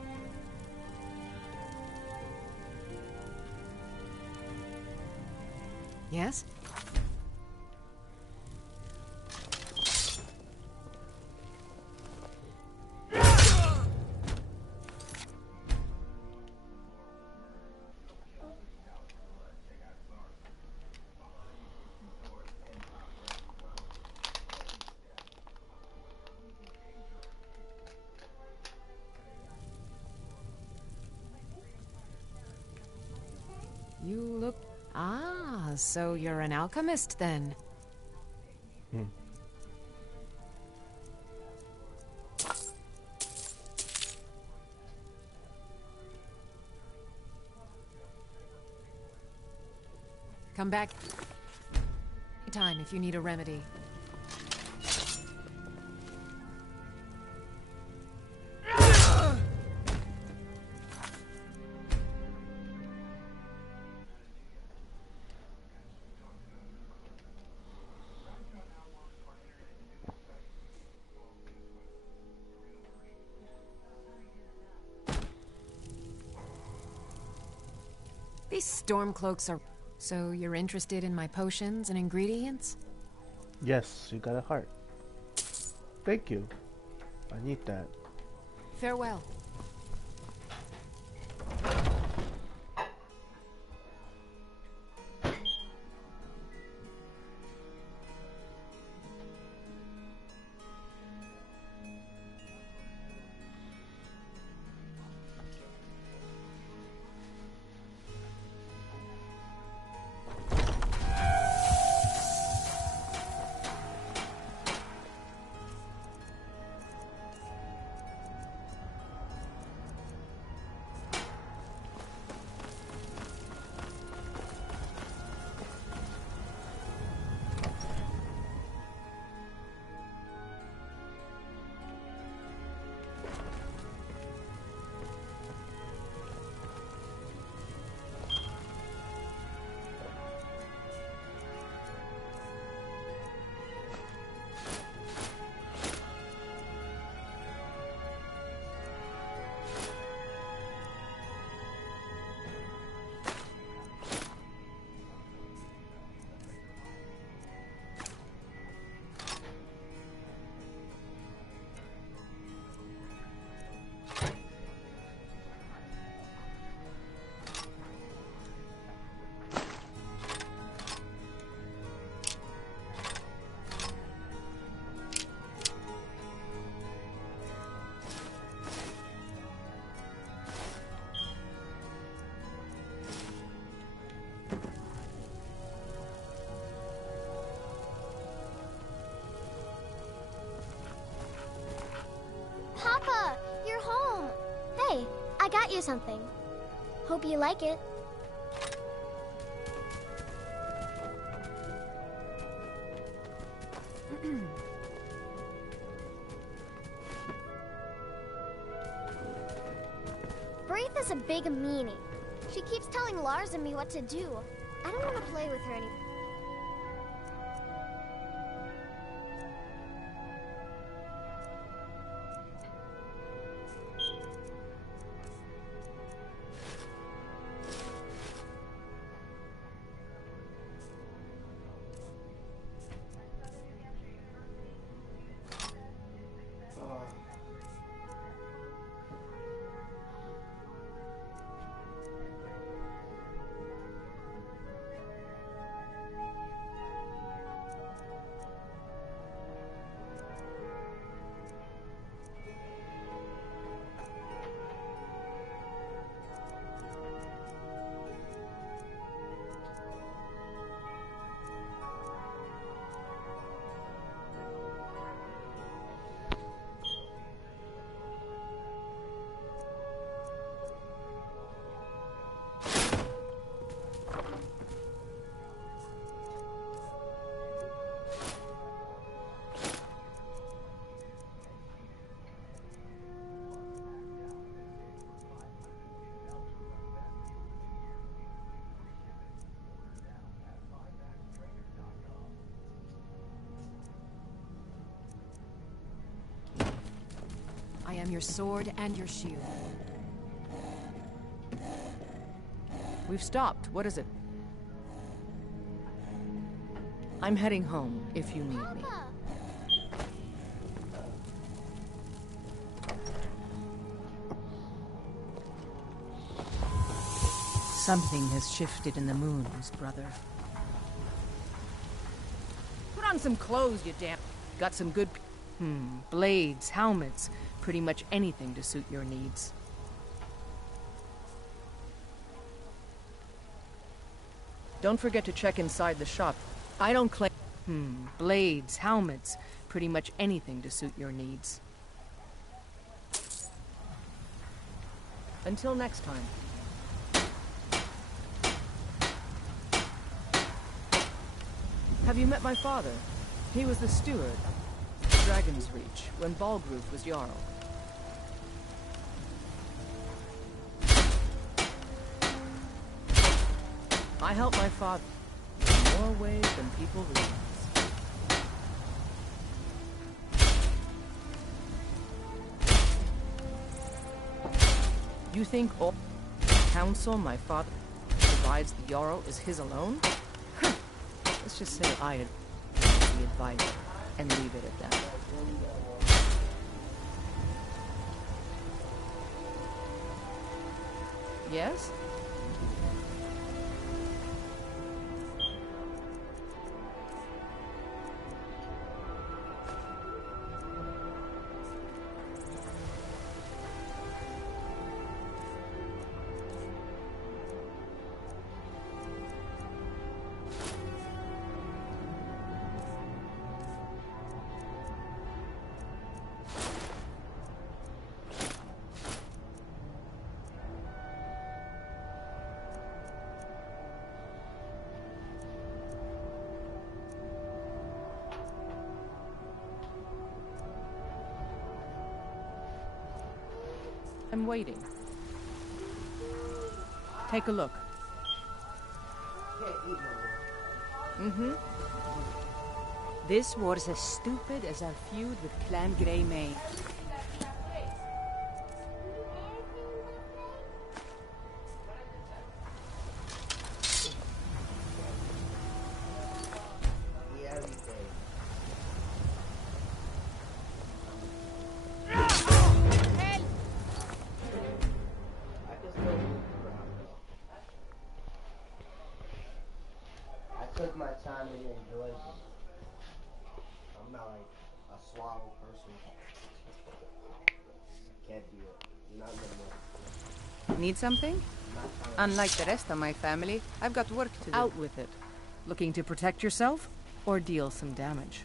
Yes? You look... Ah, so you're an alchemist then. Come back anytime if you need a remedy. These stormcloaks are... So you're interested in my potions and ingredients? Yes, you got a heart. Thank you. I need that. Farewell. Papa, you're home. Hey, I got you something. Hope you like it. Braith is a big meanie. She keeps telling Lars and me what to do. I don't want to play with her anymore. I am your sword and your shield. We've stopped. What is it? I'm heading home, if you need me. Something has shifted in the moons, brother. Put on some clothes, you damn... Got some good... blades, helmets, pretty much anything to suit your needs. Don't forget to check inside the shop. I don't claim... blades, helmets, pretty much anything to suit your needs. Until next time. Have you met my father? He was the steward, Dragon's Reach, when Balgroof was Jarl. I helped my father in more ways than people realize. You think all counsel my father provides the Jarl is his alone? Let's just say I am the advisor and leave it at that. Yes? I'm waiting. Take a look. This was as stupid as our feud with Clan Greymane. Took my time and enjoyed it. I'm not like a swallow person. Can't do it. Not no more. Need something? Unlike the rest of my family, I've got work to do. Out with it. Looking to protect yourself or deal some damage?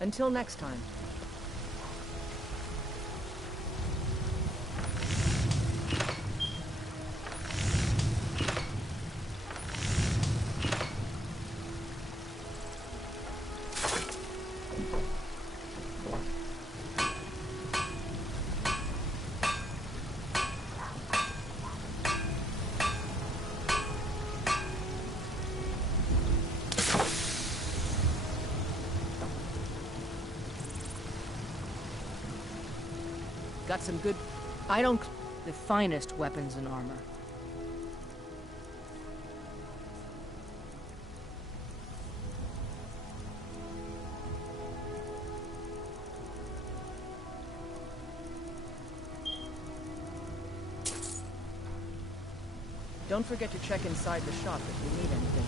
Until next time. Got some good... I don't... the finest weapons and armor. Don't forget to check inside the shop if you need anything.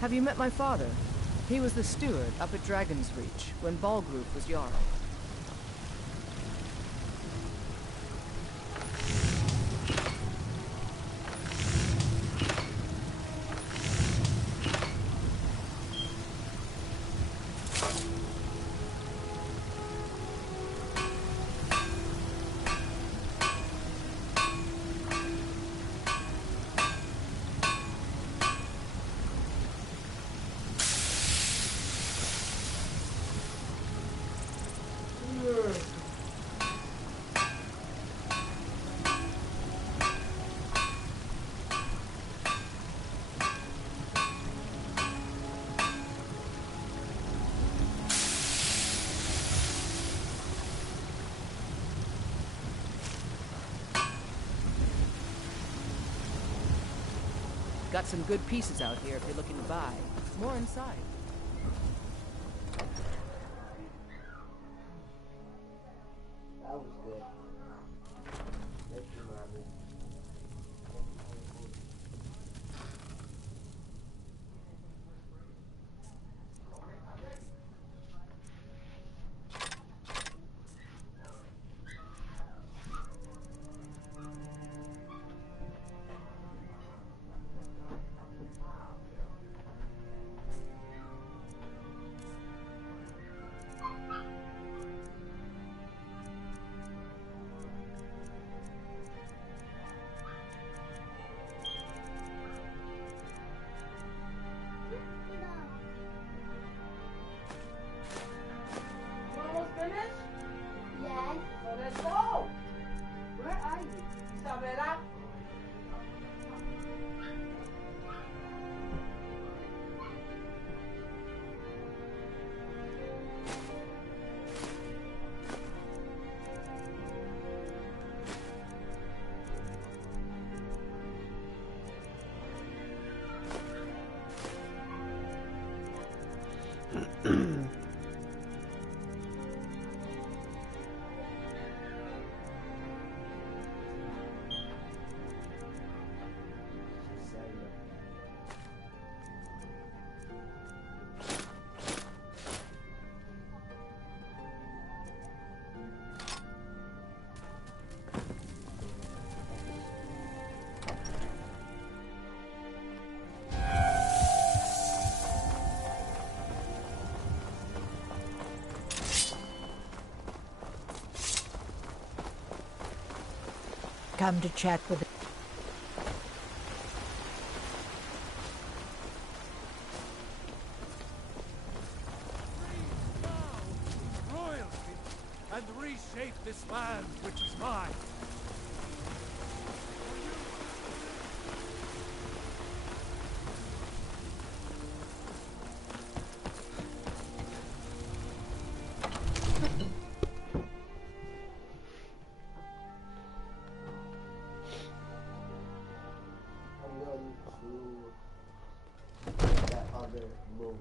Have you met my father? He was the steward up at Dragon's Reach when Balgroof was Jarl. Got some good pieces out here if you're looking to buy. More inside. That was good. Thank you, Mommy. Come to chat with Royalty and reshape this land, which is mine. I'm going to that other moon.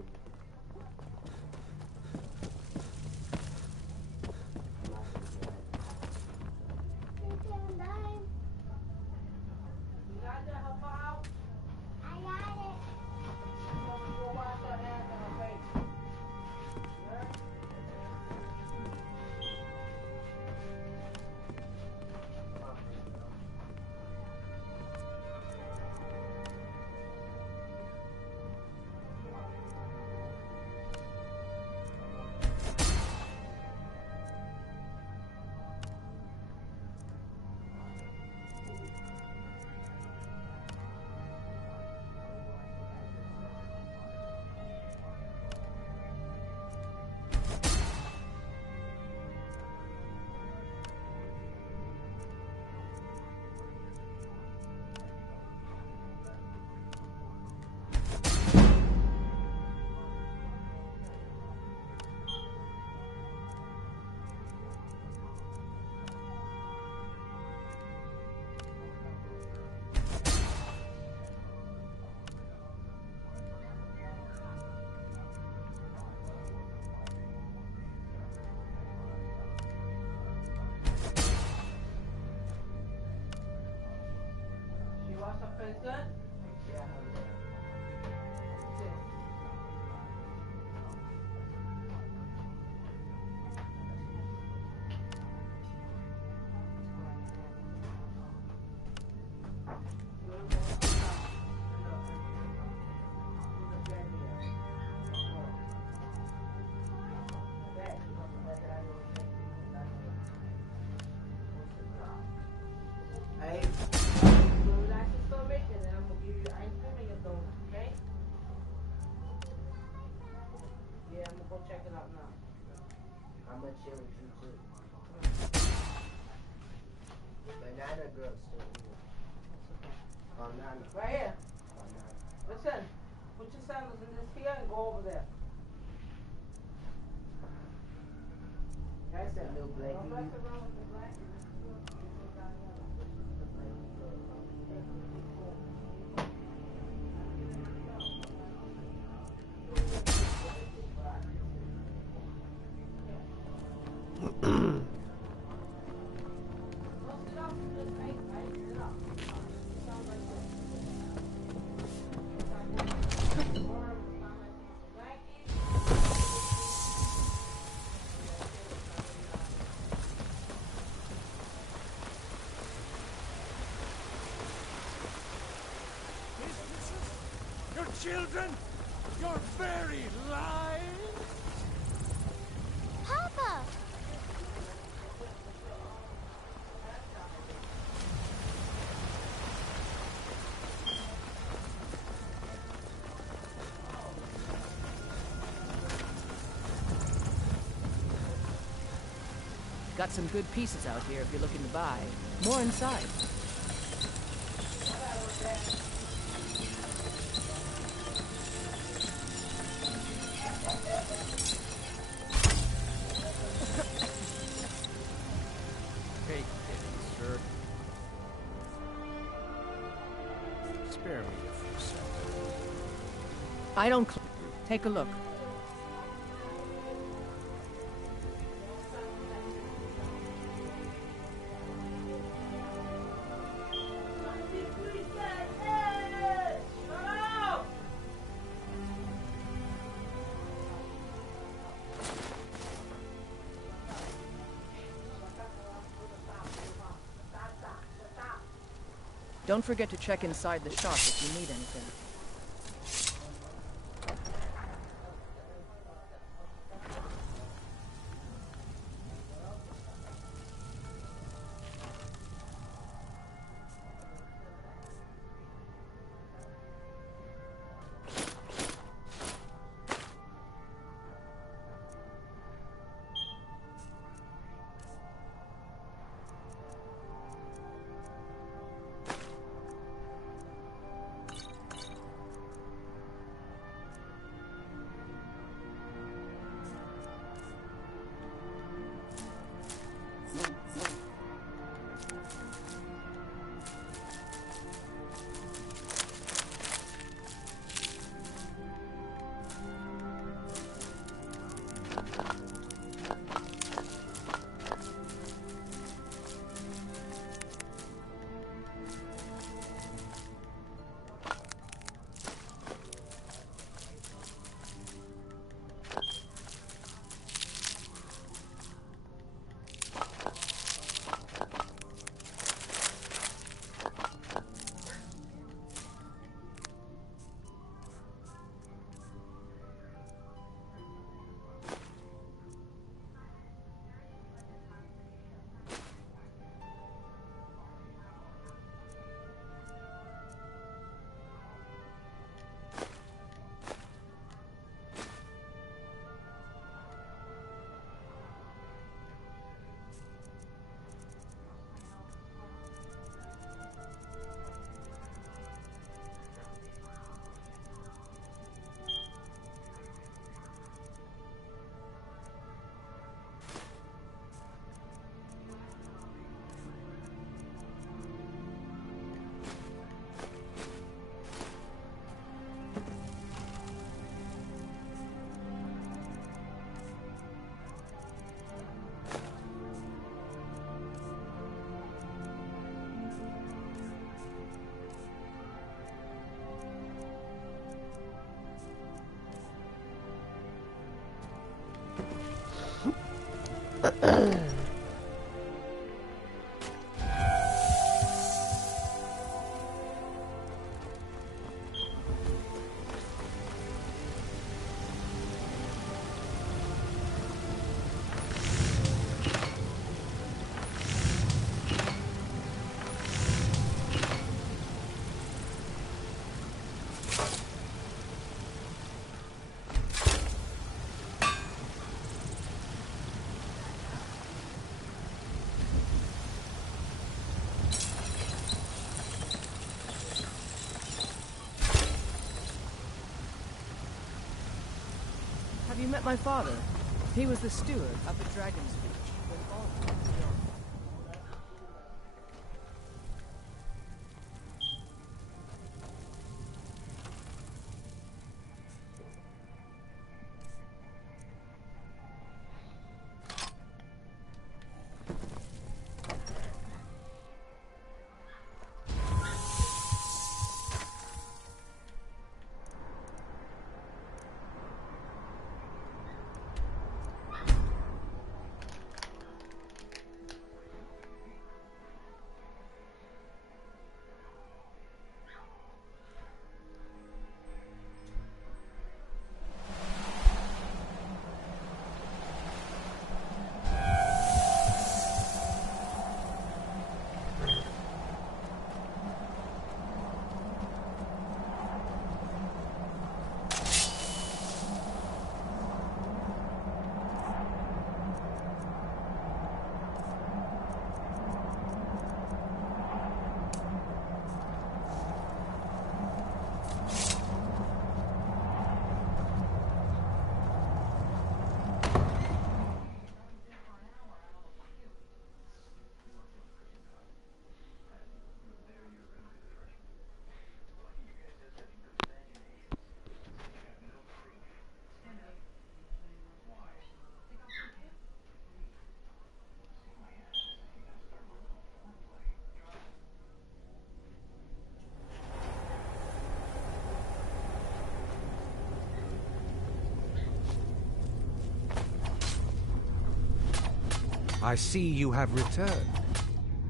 You want some present? Yeah. Relax your stomach, and then I'm gonna give you ice cream and your donut, okay? Yeah, I'm gonna go check it out now. I'm gonna chill with you too. Banana girl still here. Banana. Right here. Banana. Listen, put your sandals in this here and go over there. That's that little blankie. Don't mess around with the blankie. Your children? Your very lives? Papa! Got some good pieces out here if you're looking to buy. More inside. Take it, sir. Spare me a few seconds. I don't. Take a look. Don't forget to check inside the shop if you need anything. Have you met my father? He was the steward of the Dragon's Reach when all was young. I see you have returned.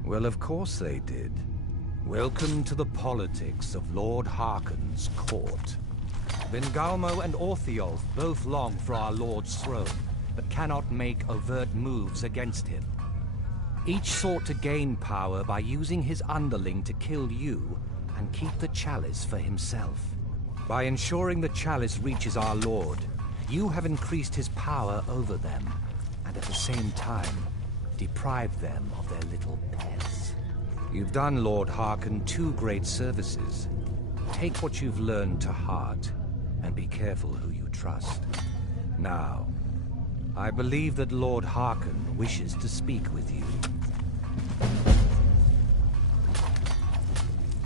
Well, of course they did. Welcome to the politics of Lord Harkon's court. Bengalmo and Orthiolf both long for our Lord's throne, but cannot make overt moves against him. Each sought to gain power by using his underling to kill you and keep the chalice for himself. By ensuring the chalice reaches our Lord, you have increased his power over them, and at the same time, deprived them of their little pets. You've done Lord Harkon 2 great services. Take what you've learned to heart, and be careful who you trust. Now, I believe that Lord Harkon wishes to speak with you.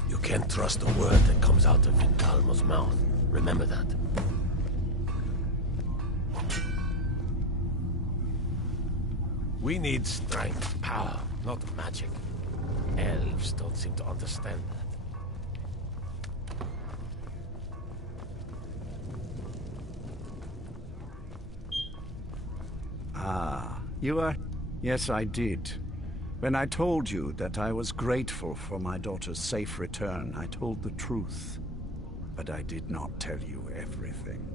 You can't trust a word that comes out of Vintalmo's mouth. Remember that. We need strength, power, not magic. Elves don't seem to understand that. Ah, you are... Yes, I did. When I told you that I was grateful for my daughter's safe return, I told the truth. But I did not tell you everything.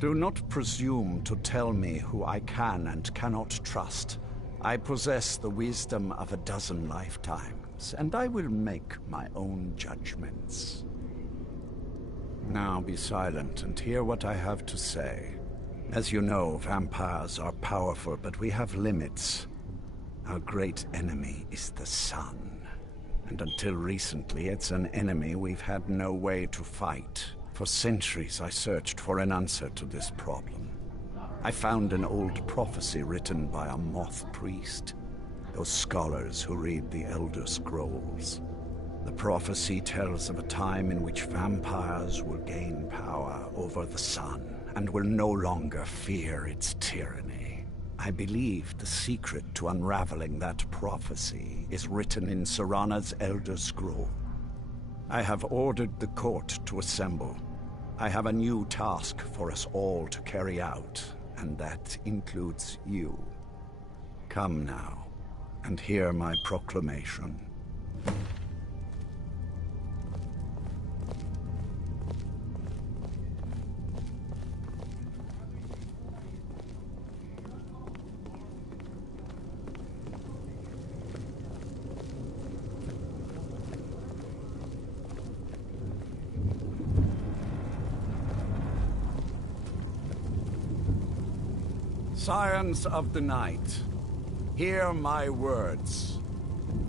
Do not presume to tell me who I can and cannot trust. I possess the wisdom of 12 lifetimes, and I will make my own judgments. Now be silent and hear what I have to say. As you know, vampires are powerful, but we have limits. Our great enemy is the sun. And until recently, it's an enemy we've had no way to fight. For centuries, I searched for an answer to this problem. I found an old prophecy written by a moth priest. Those scholars who read the Elder Scrolls. The prophecy tells of a time in which vampires will gain power over the sun and will no longer fear its tyranny. I believe the secret to unraveling that prophecy is written in Serana's Elder Scroll. I have ordered the court to assemble. I have a new task for us all to carry out, and that includes you. Come now, and hear my proclamation. Scions of the Night, hear my words.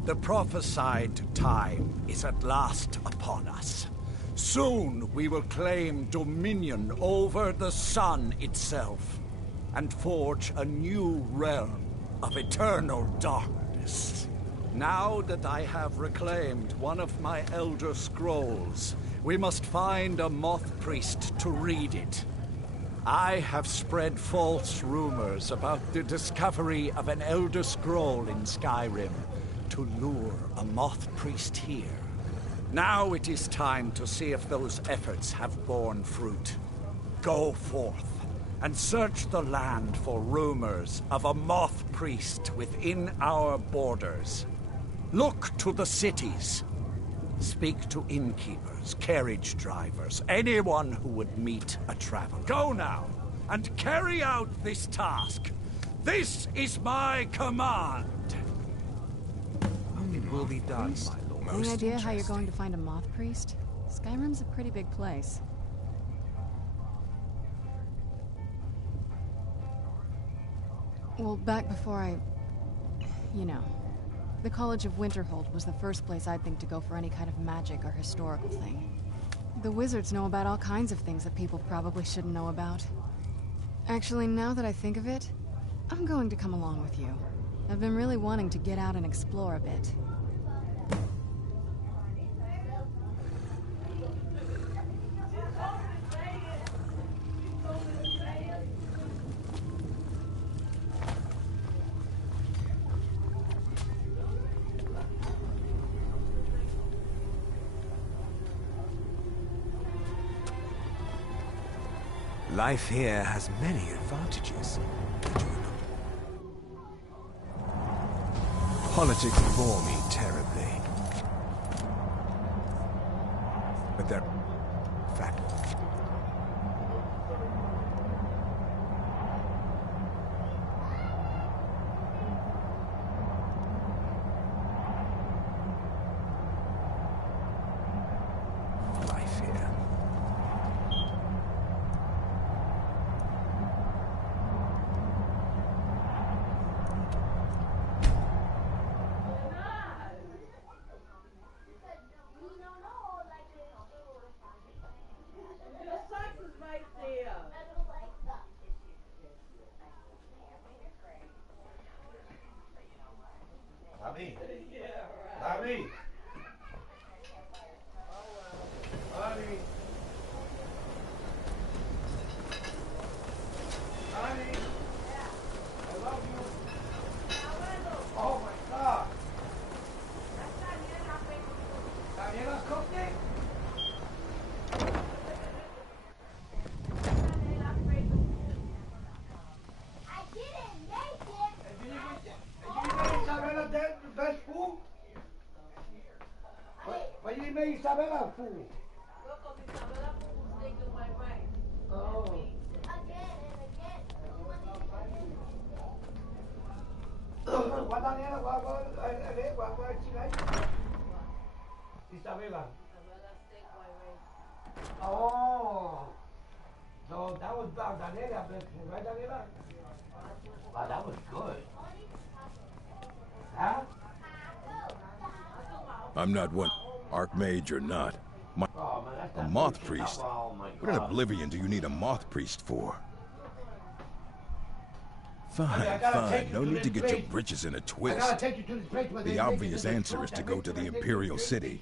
The prophesied time is at last upon us. Soon we will claim dominion over the sun itself, and forge a new realm of eternal darkness. Now that I have reclaimed one of my Elder Scrolls, we must find a Moth Priest to read it. I have spread false rumors about the discovery of an Elder Scroll in Skyrim to lure a Moth Priest here. Now it is time to see if those efforts have borne fruit. Go forth and search the land for rumors of a Moth Priest within our borders. Look to the cities. Speak to innkeepers, carriage drivers, anyone who would meet a traveler. Go now, and carry out this task. This is my command. It will be done, my lord. Any idea how you're going to find a Moth Priest? Skyrim's a pretty big place. Well, back before you know, the College of Winterhold was the first place I'd think to go for any kind of magic or historical thing. The wizards know about all kinds of things that people probably shouldn't know about. Actually, now that I think of it, I'm going to come along with you. I've been really wanting to get out and explore a bit. Life here has many advantages. Politics bore me terribly. But they're... fact. Life here. Tommy. Tommy. Tommy. Tommy. I love you. Oh my God. Daniela cooked it? Best food? What do you make Isabella food? Oh. What Daniela? What she like? Isabella. Oh. So that was Daniela best food, right Daniela? Wow, that was good. Huh? I'm not one, Archmage or not. A Moth Priest? What in Oblivion do you need a Moth Priest for? Fine, fine. No need to get your britches in a twist. The obvious answer is to go to the Imperial City.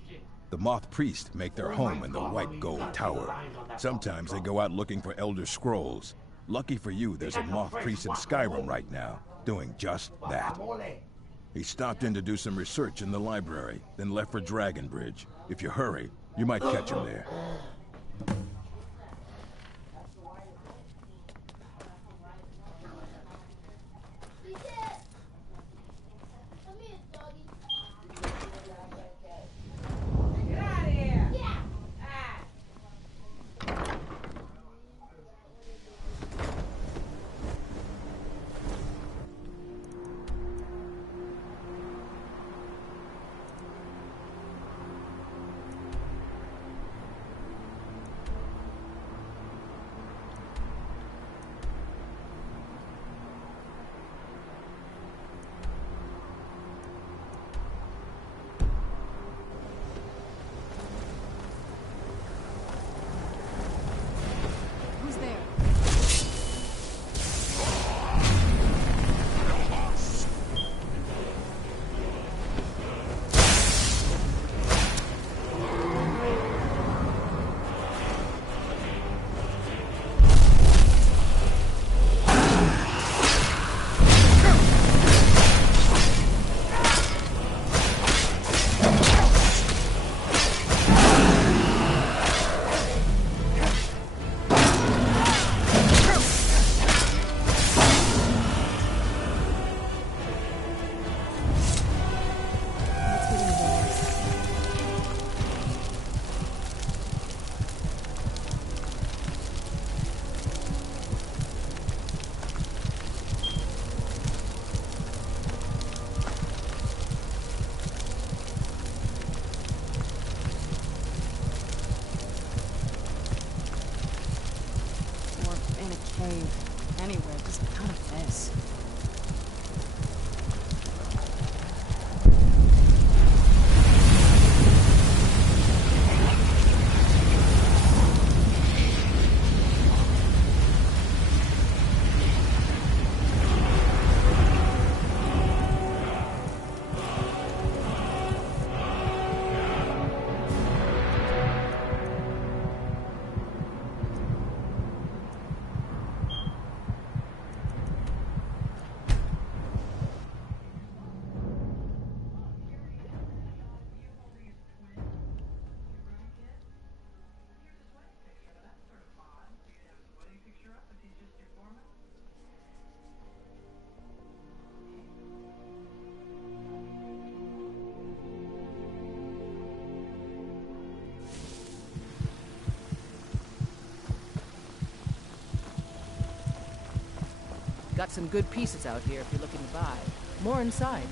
The Moth Priest make their home in the White Gold Tower. Sometimes they go out looking for Elder Scrolls. Lucky for you, there's a Moth Priest in Skyrim right now, doing just that. He stopped in to do some research in the library, then left for Dragonbridge. If you hurry, you might catch him there. Got some good pieces out here if you're looking to buy. More inside.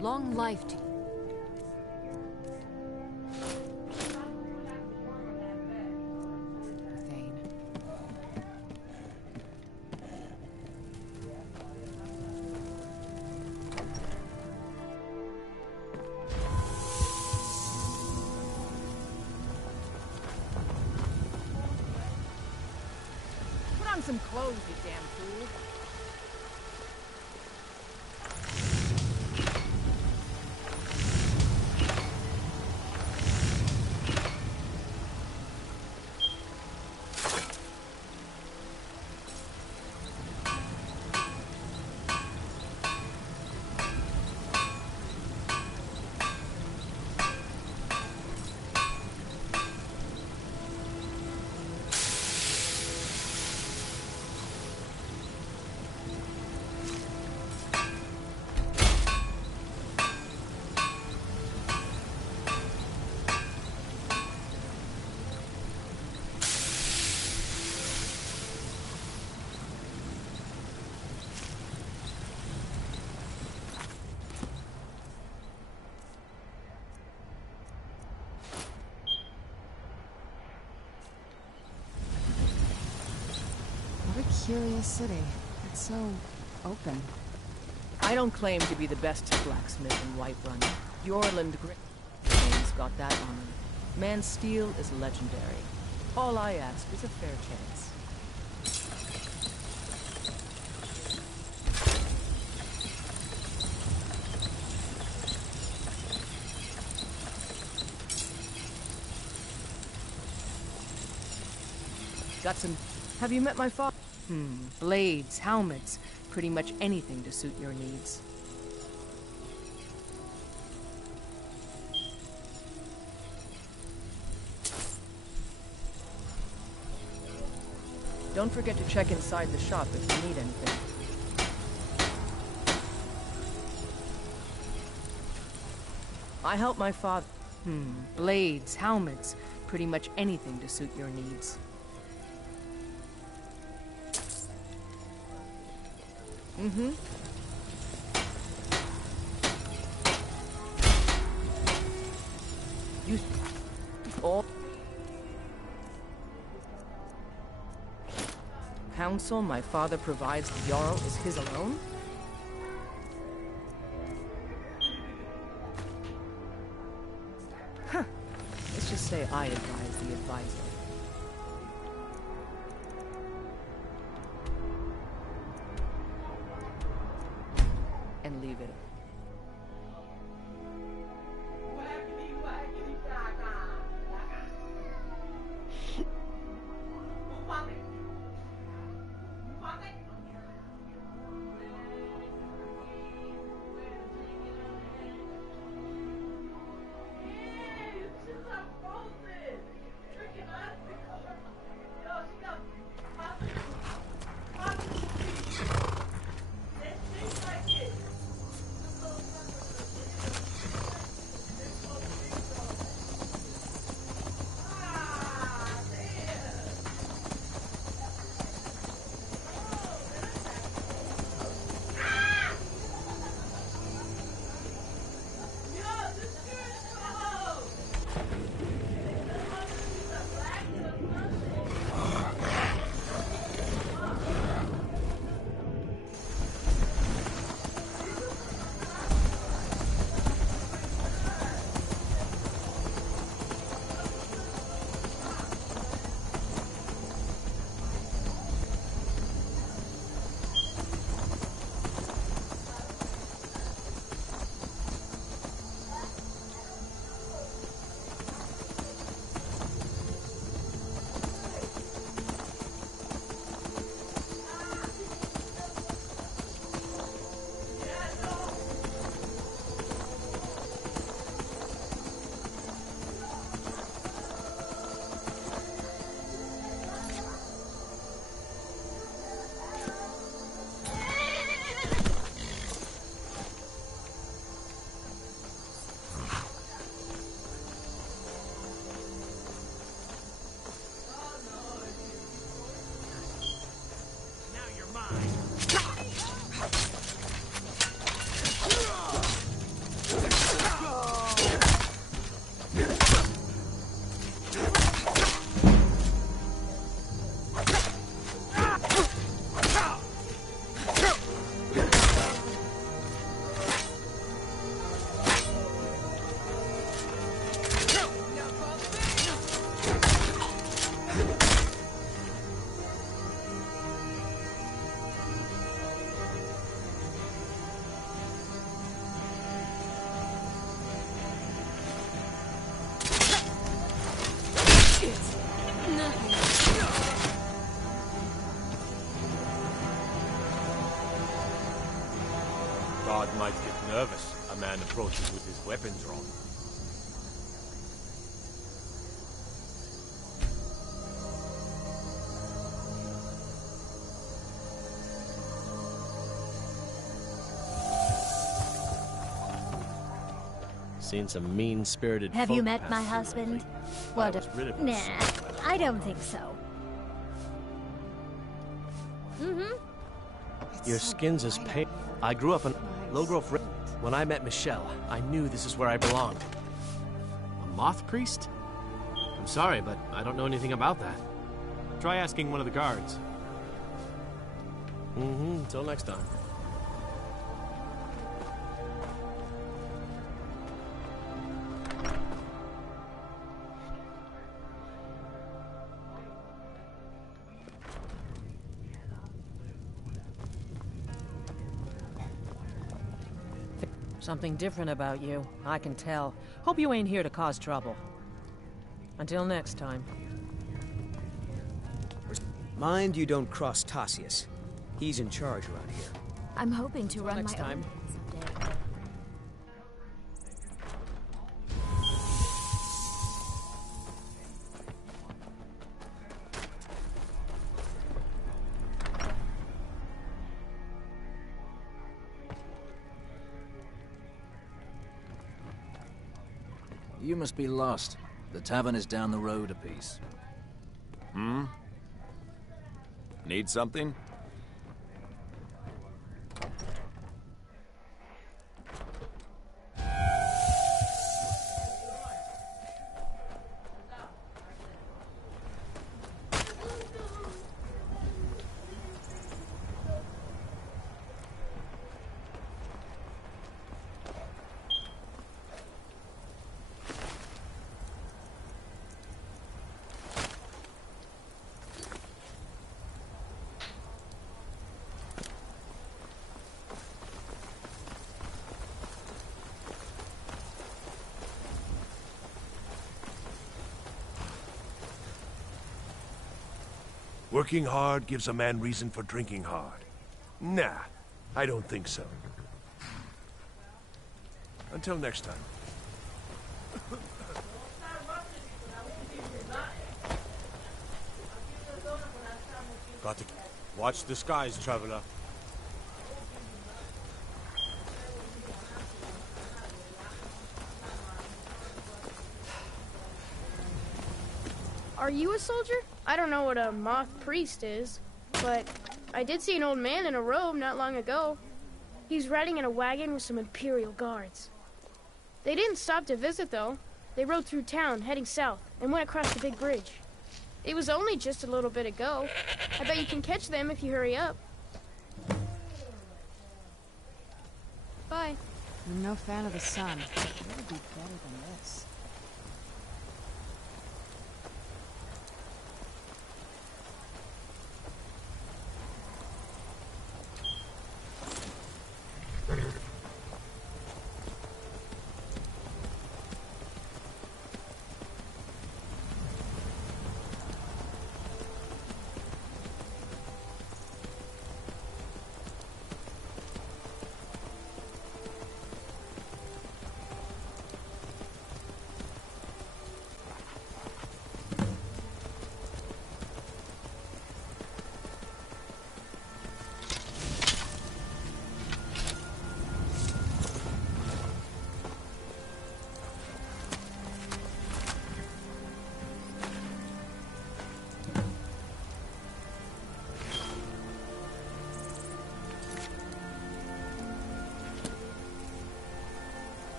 Long life to you. Thane. Put on some clothes, you damn fool. What a curious city. It's so open. I don't claim to be the best blacksmith in Whiterun. Yorland Gray's got that on him. Man's steel is legendary. All I ask is a fair chance. Got some... Have you met my father? Blades, helmets, pretty much anything to suit your needs. Don't forget to check inside the shop if you need anything. I help my father... Blades, helmets, pretty much anything to suit your needs. You... all... Counsel my father provides the Jarl is his alone? Huh. Let's just say I advise the advisor. And leave it. God might get nervous. A man approaches with his weapons drawn. Seen some mean-spirited Have folk you met pass my through husband? lately. Well, I was rid of him nah, soon. I don't think so. Mm-hmm. Your skin's as pale. I grew up in low-growth. When I met Michelle, I knew this is where I belonged. A moth priest? I'm sorry, but I don't know anything about that. Try asking one of the guards. Until next time. Something different about you, I can tell. Hope you ain't here to cause trouble. Until next time. Mind you don't cross Tassius. He's in charge around here. I'm hoping to run next my time. own someday. You must be lost. The tavern is down the road a piece. Need something? Working hard gives a man reason for drinking hard. Nah, I don't think so. Until next time. Got to watch the skies, traveler. Are you a soldier? I don't know what a moth priest is, but I did see an old man in a robe not long ago. He's riding in a wagon with some Imperial guards. They didn't stop to visit, though. They rode through town, heading south, and went across the big bridge. It was only just a little bit ago. I bet you can catch them if you hurry up. Bye. I'm no fan of the sun. It would be better than this.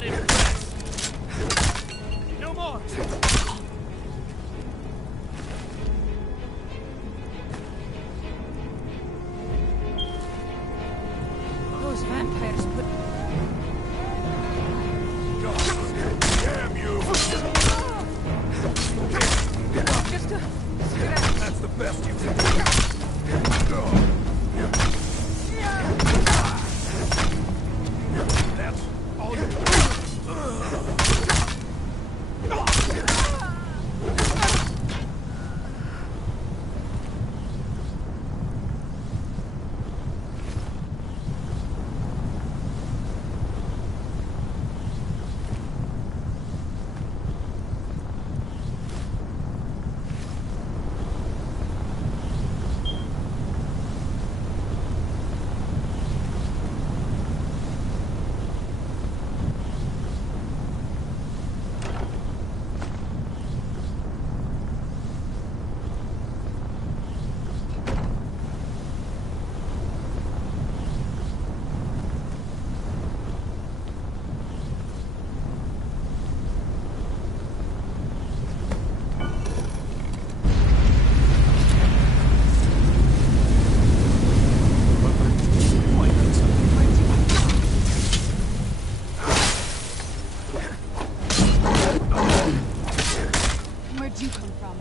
not impressed. No more. Those vampires put... Damn you! Just a... That's the best you can do. That's all you... Where'd you come from?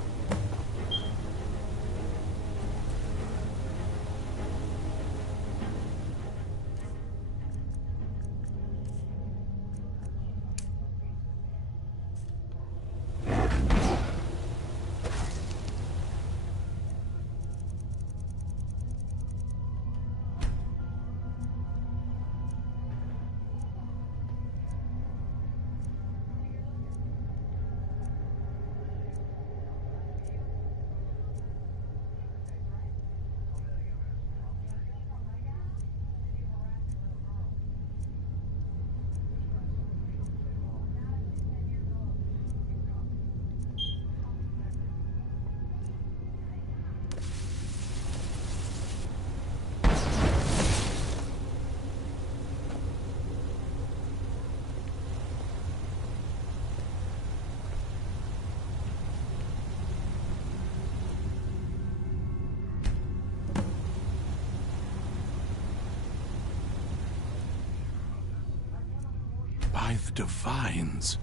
By the divines,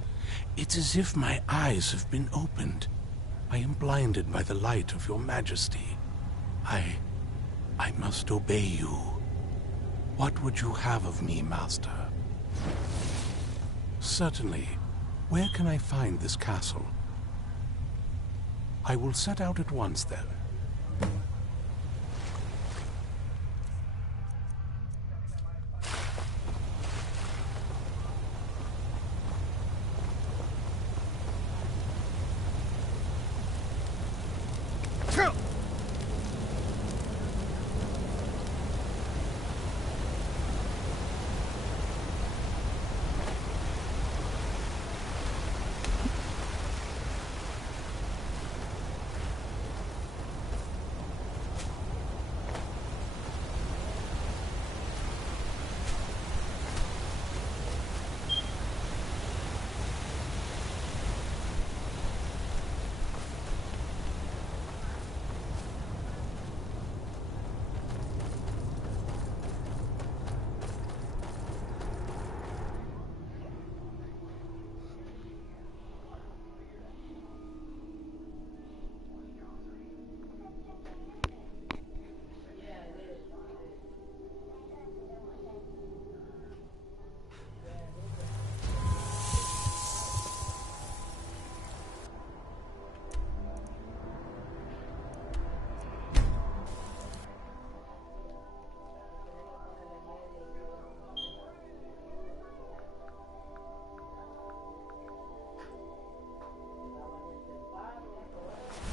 it's as if my eyes have been opened. I am blinded by the light of your majesty. I must obey you. What would you have of me, master? Certainly. Where can I find this castle? I will set out at once, then.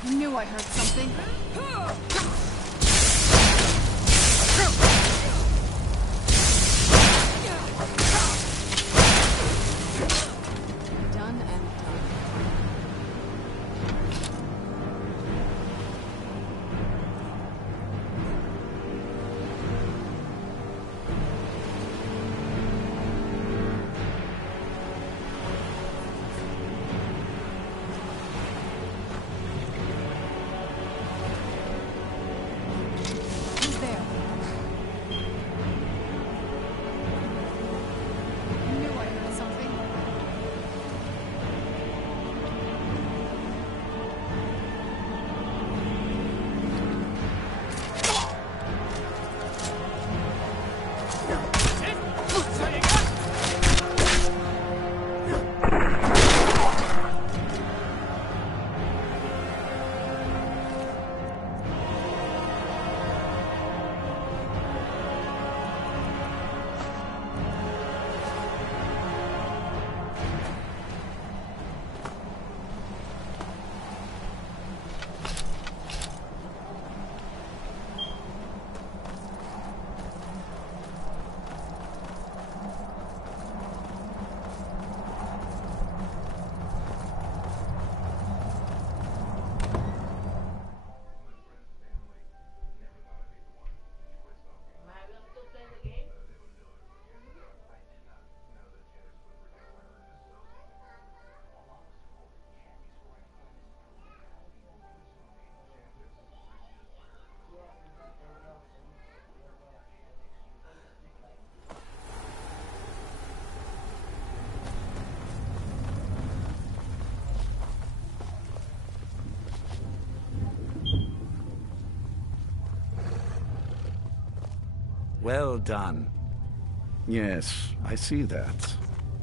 I knew I heard something. Done and done. Well done. Yes, I see that.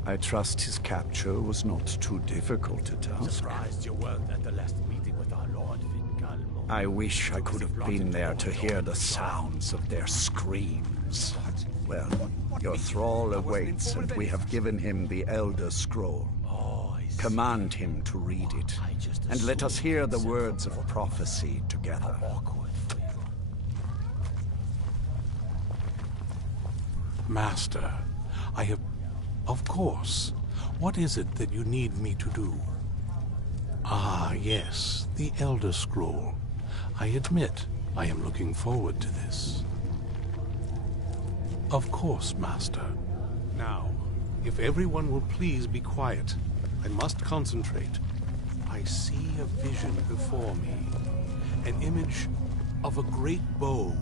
I trust his capture was not too difficult a task. Surprised you weren't at the last meeting with our Lord Vincalmo. I wish I could have been there to hear the sounds of their screams. Well, your thrall awaits, and we have given him the Elder Scroll. Command him to read it, and let us hear the words of prophecy together. Master, I have... Of course. What is it that you need me to do? Ah, yes, the Elder Scroll. I admit, I am looking forward to this. Of course, Master. Now, if everyone will please be quiet, I must concentrate. I see a vision before me. An image of a great bow.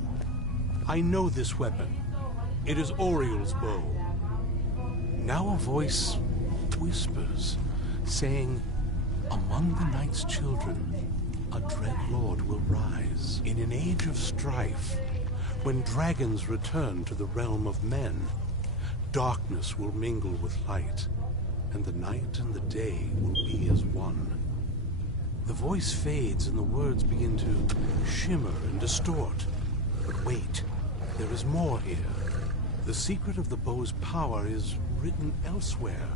I know this weapon. It is Oriel's bow. Now a voice whispers, saying, among the night's children, a dread lord will rise. In an age of strife, when dragons return to the realm of men, darkness will mingle with light, and the night and the day will be as one. The voice fades and the words begin to shimmer and distort. But wait, there is more here. The secret of the bow's power is written elsewhere.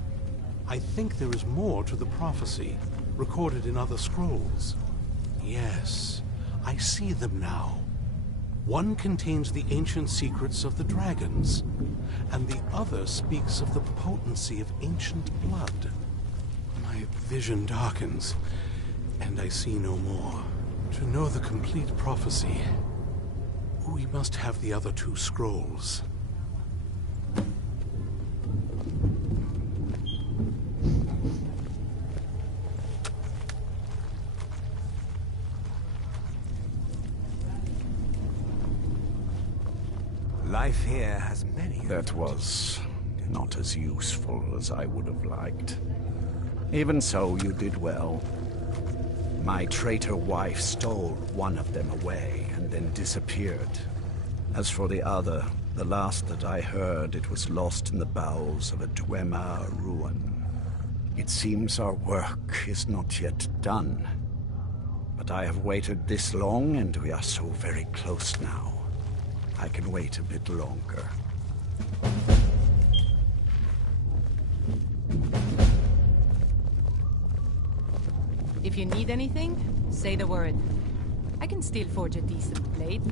I think there is more to the prophecy, recorded in other scrolls. Yes, I see them now. One contains the ancient secrets of the dragons, and the other speaks of the potency of ancient blood. My vision darkens, and I see no more. To know the complete prophecy, we must have the other two scrolls. Life here has many... That was not as useful as I would have liked. Even so, you did well. My traitor wife stole one of them away and then disappeared. As for the other, the last that I heard, it was lost in the bowels of a Dwemer ruin. It seems our work is not yet done. But I have waited this long, and we are so very close now. I can wait a bit longer. If you need anything, say the word. I can still forge a decent blade.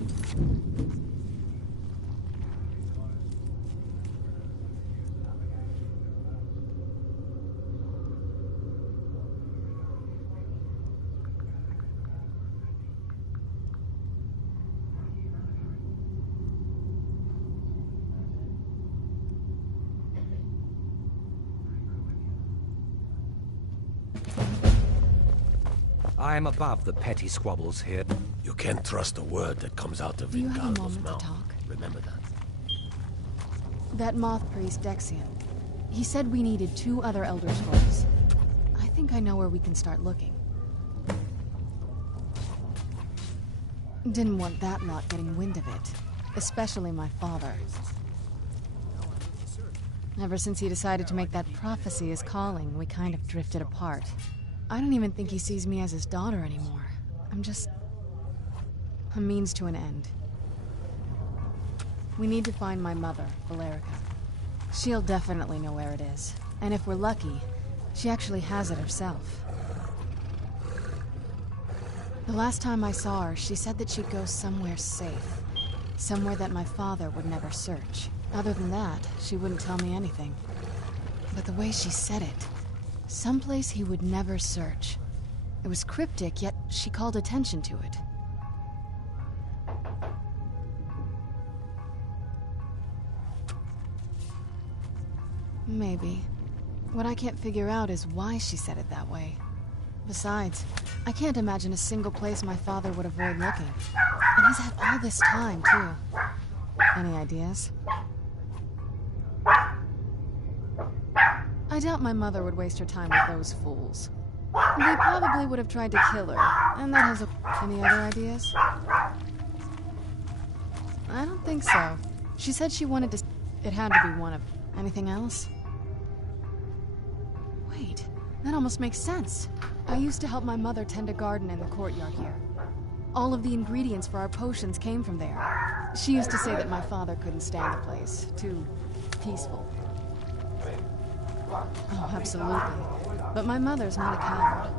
I am above the petty squabbles here. You can't trust a word that comes out of Vincalmo's mouth. Remember that. That moth priest, Dexian. He said we needed 2 other Elder Scrolls. I think I know where we can start looking. Didn't want that lot getting wind of it. Especially my father. Ever since he decided to make that prophecy his calling, we kind of drifted apart. I don't even think he sees me as his daughter anymore. I'm just... a means to an end. We need to find my mother, Valerica. She'll definitely know where it is. And if we're lucky, she actually has it herself. The last time I saw her, she said that she'd go somewhere safe. Somewhere that my father would never search. Other than that, she wouldn't tell me anything. But the way she said it... someplace he would never search. It was cryptic, yet she called attention to it. Maybe. What I can't figure out is why she said it that way. Besides, I can't imagine a single place my father would avoid looking. And he's had all this time, too. Any ideas? I doubt my mother would waste her time with those fools. They probably would have tried to kill her, and that has a... Any other ideas? I don't think so. She said she wanted to... It had to be one of... Anything else? Wait, that almost makes sense. I used to help my mother tend a garden in the courtyard here. All of the ingredients for our potions came from there. She used to say that my father couldn't stand the place. Too peaceful. Oh, absolutely. But my mother's not a coward.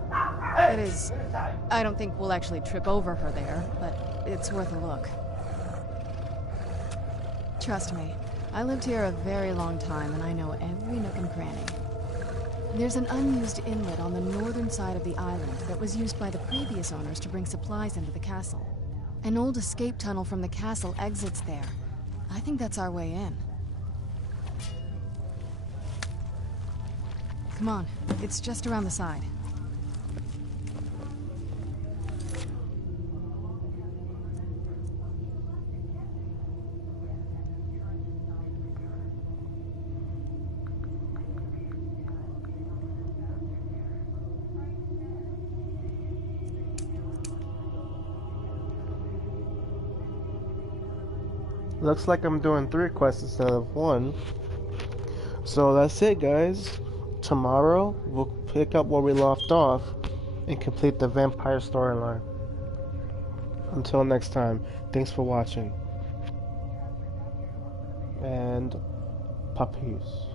That is, I don't think we'll actually trip over her there, but it's worth a look. Trust me, I lived here a very long time and I know every nook and cranny. There's an unused inlet on the northern side of the island that was used by the previous owners to bring supplies into the castle. An old escape tunnel from the castle exits there. I think that's our way in. Come on, it's just around the side. Looks like I'm doing 3 quests instead of 1. So that's it, guys. Tomorrow, we'll pick up where we left off and complete the vampire storyline. Until next time, thanks for watching. And, peace.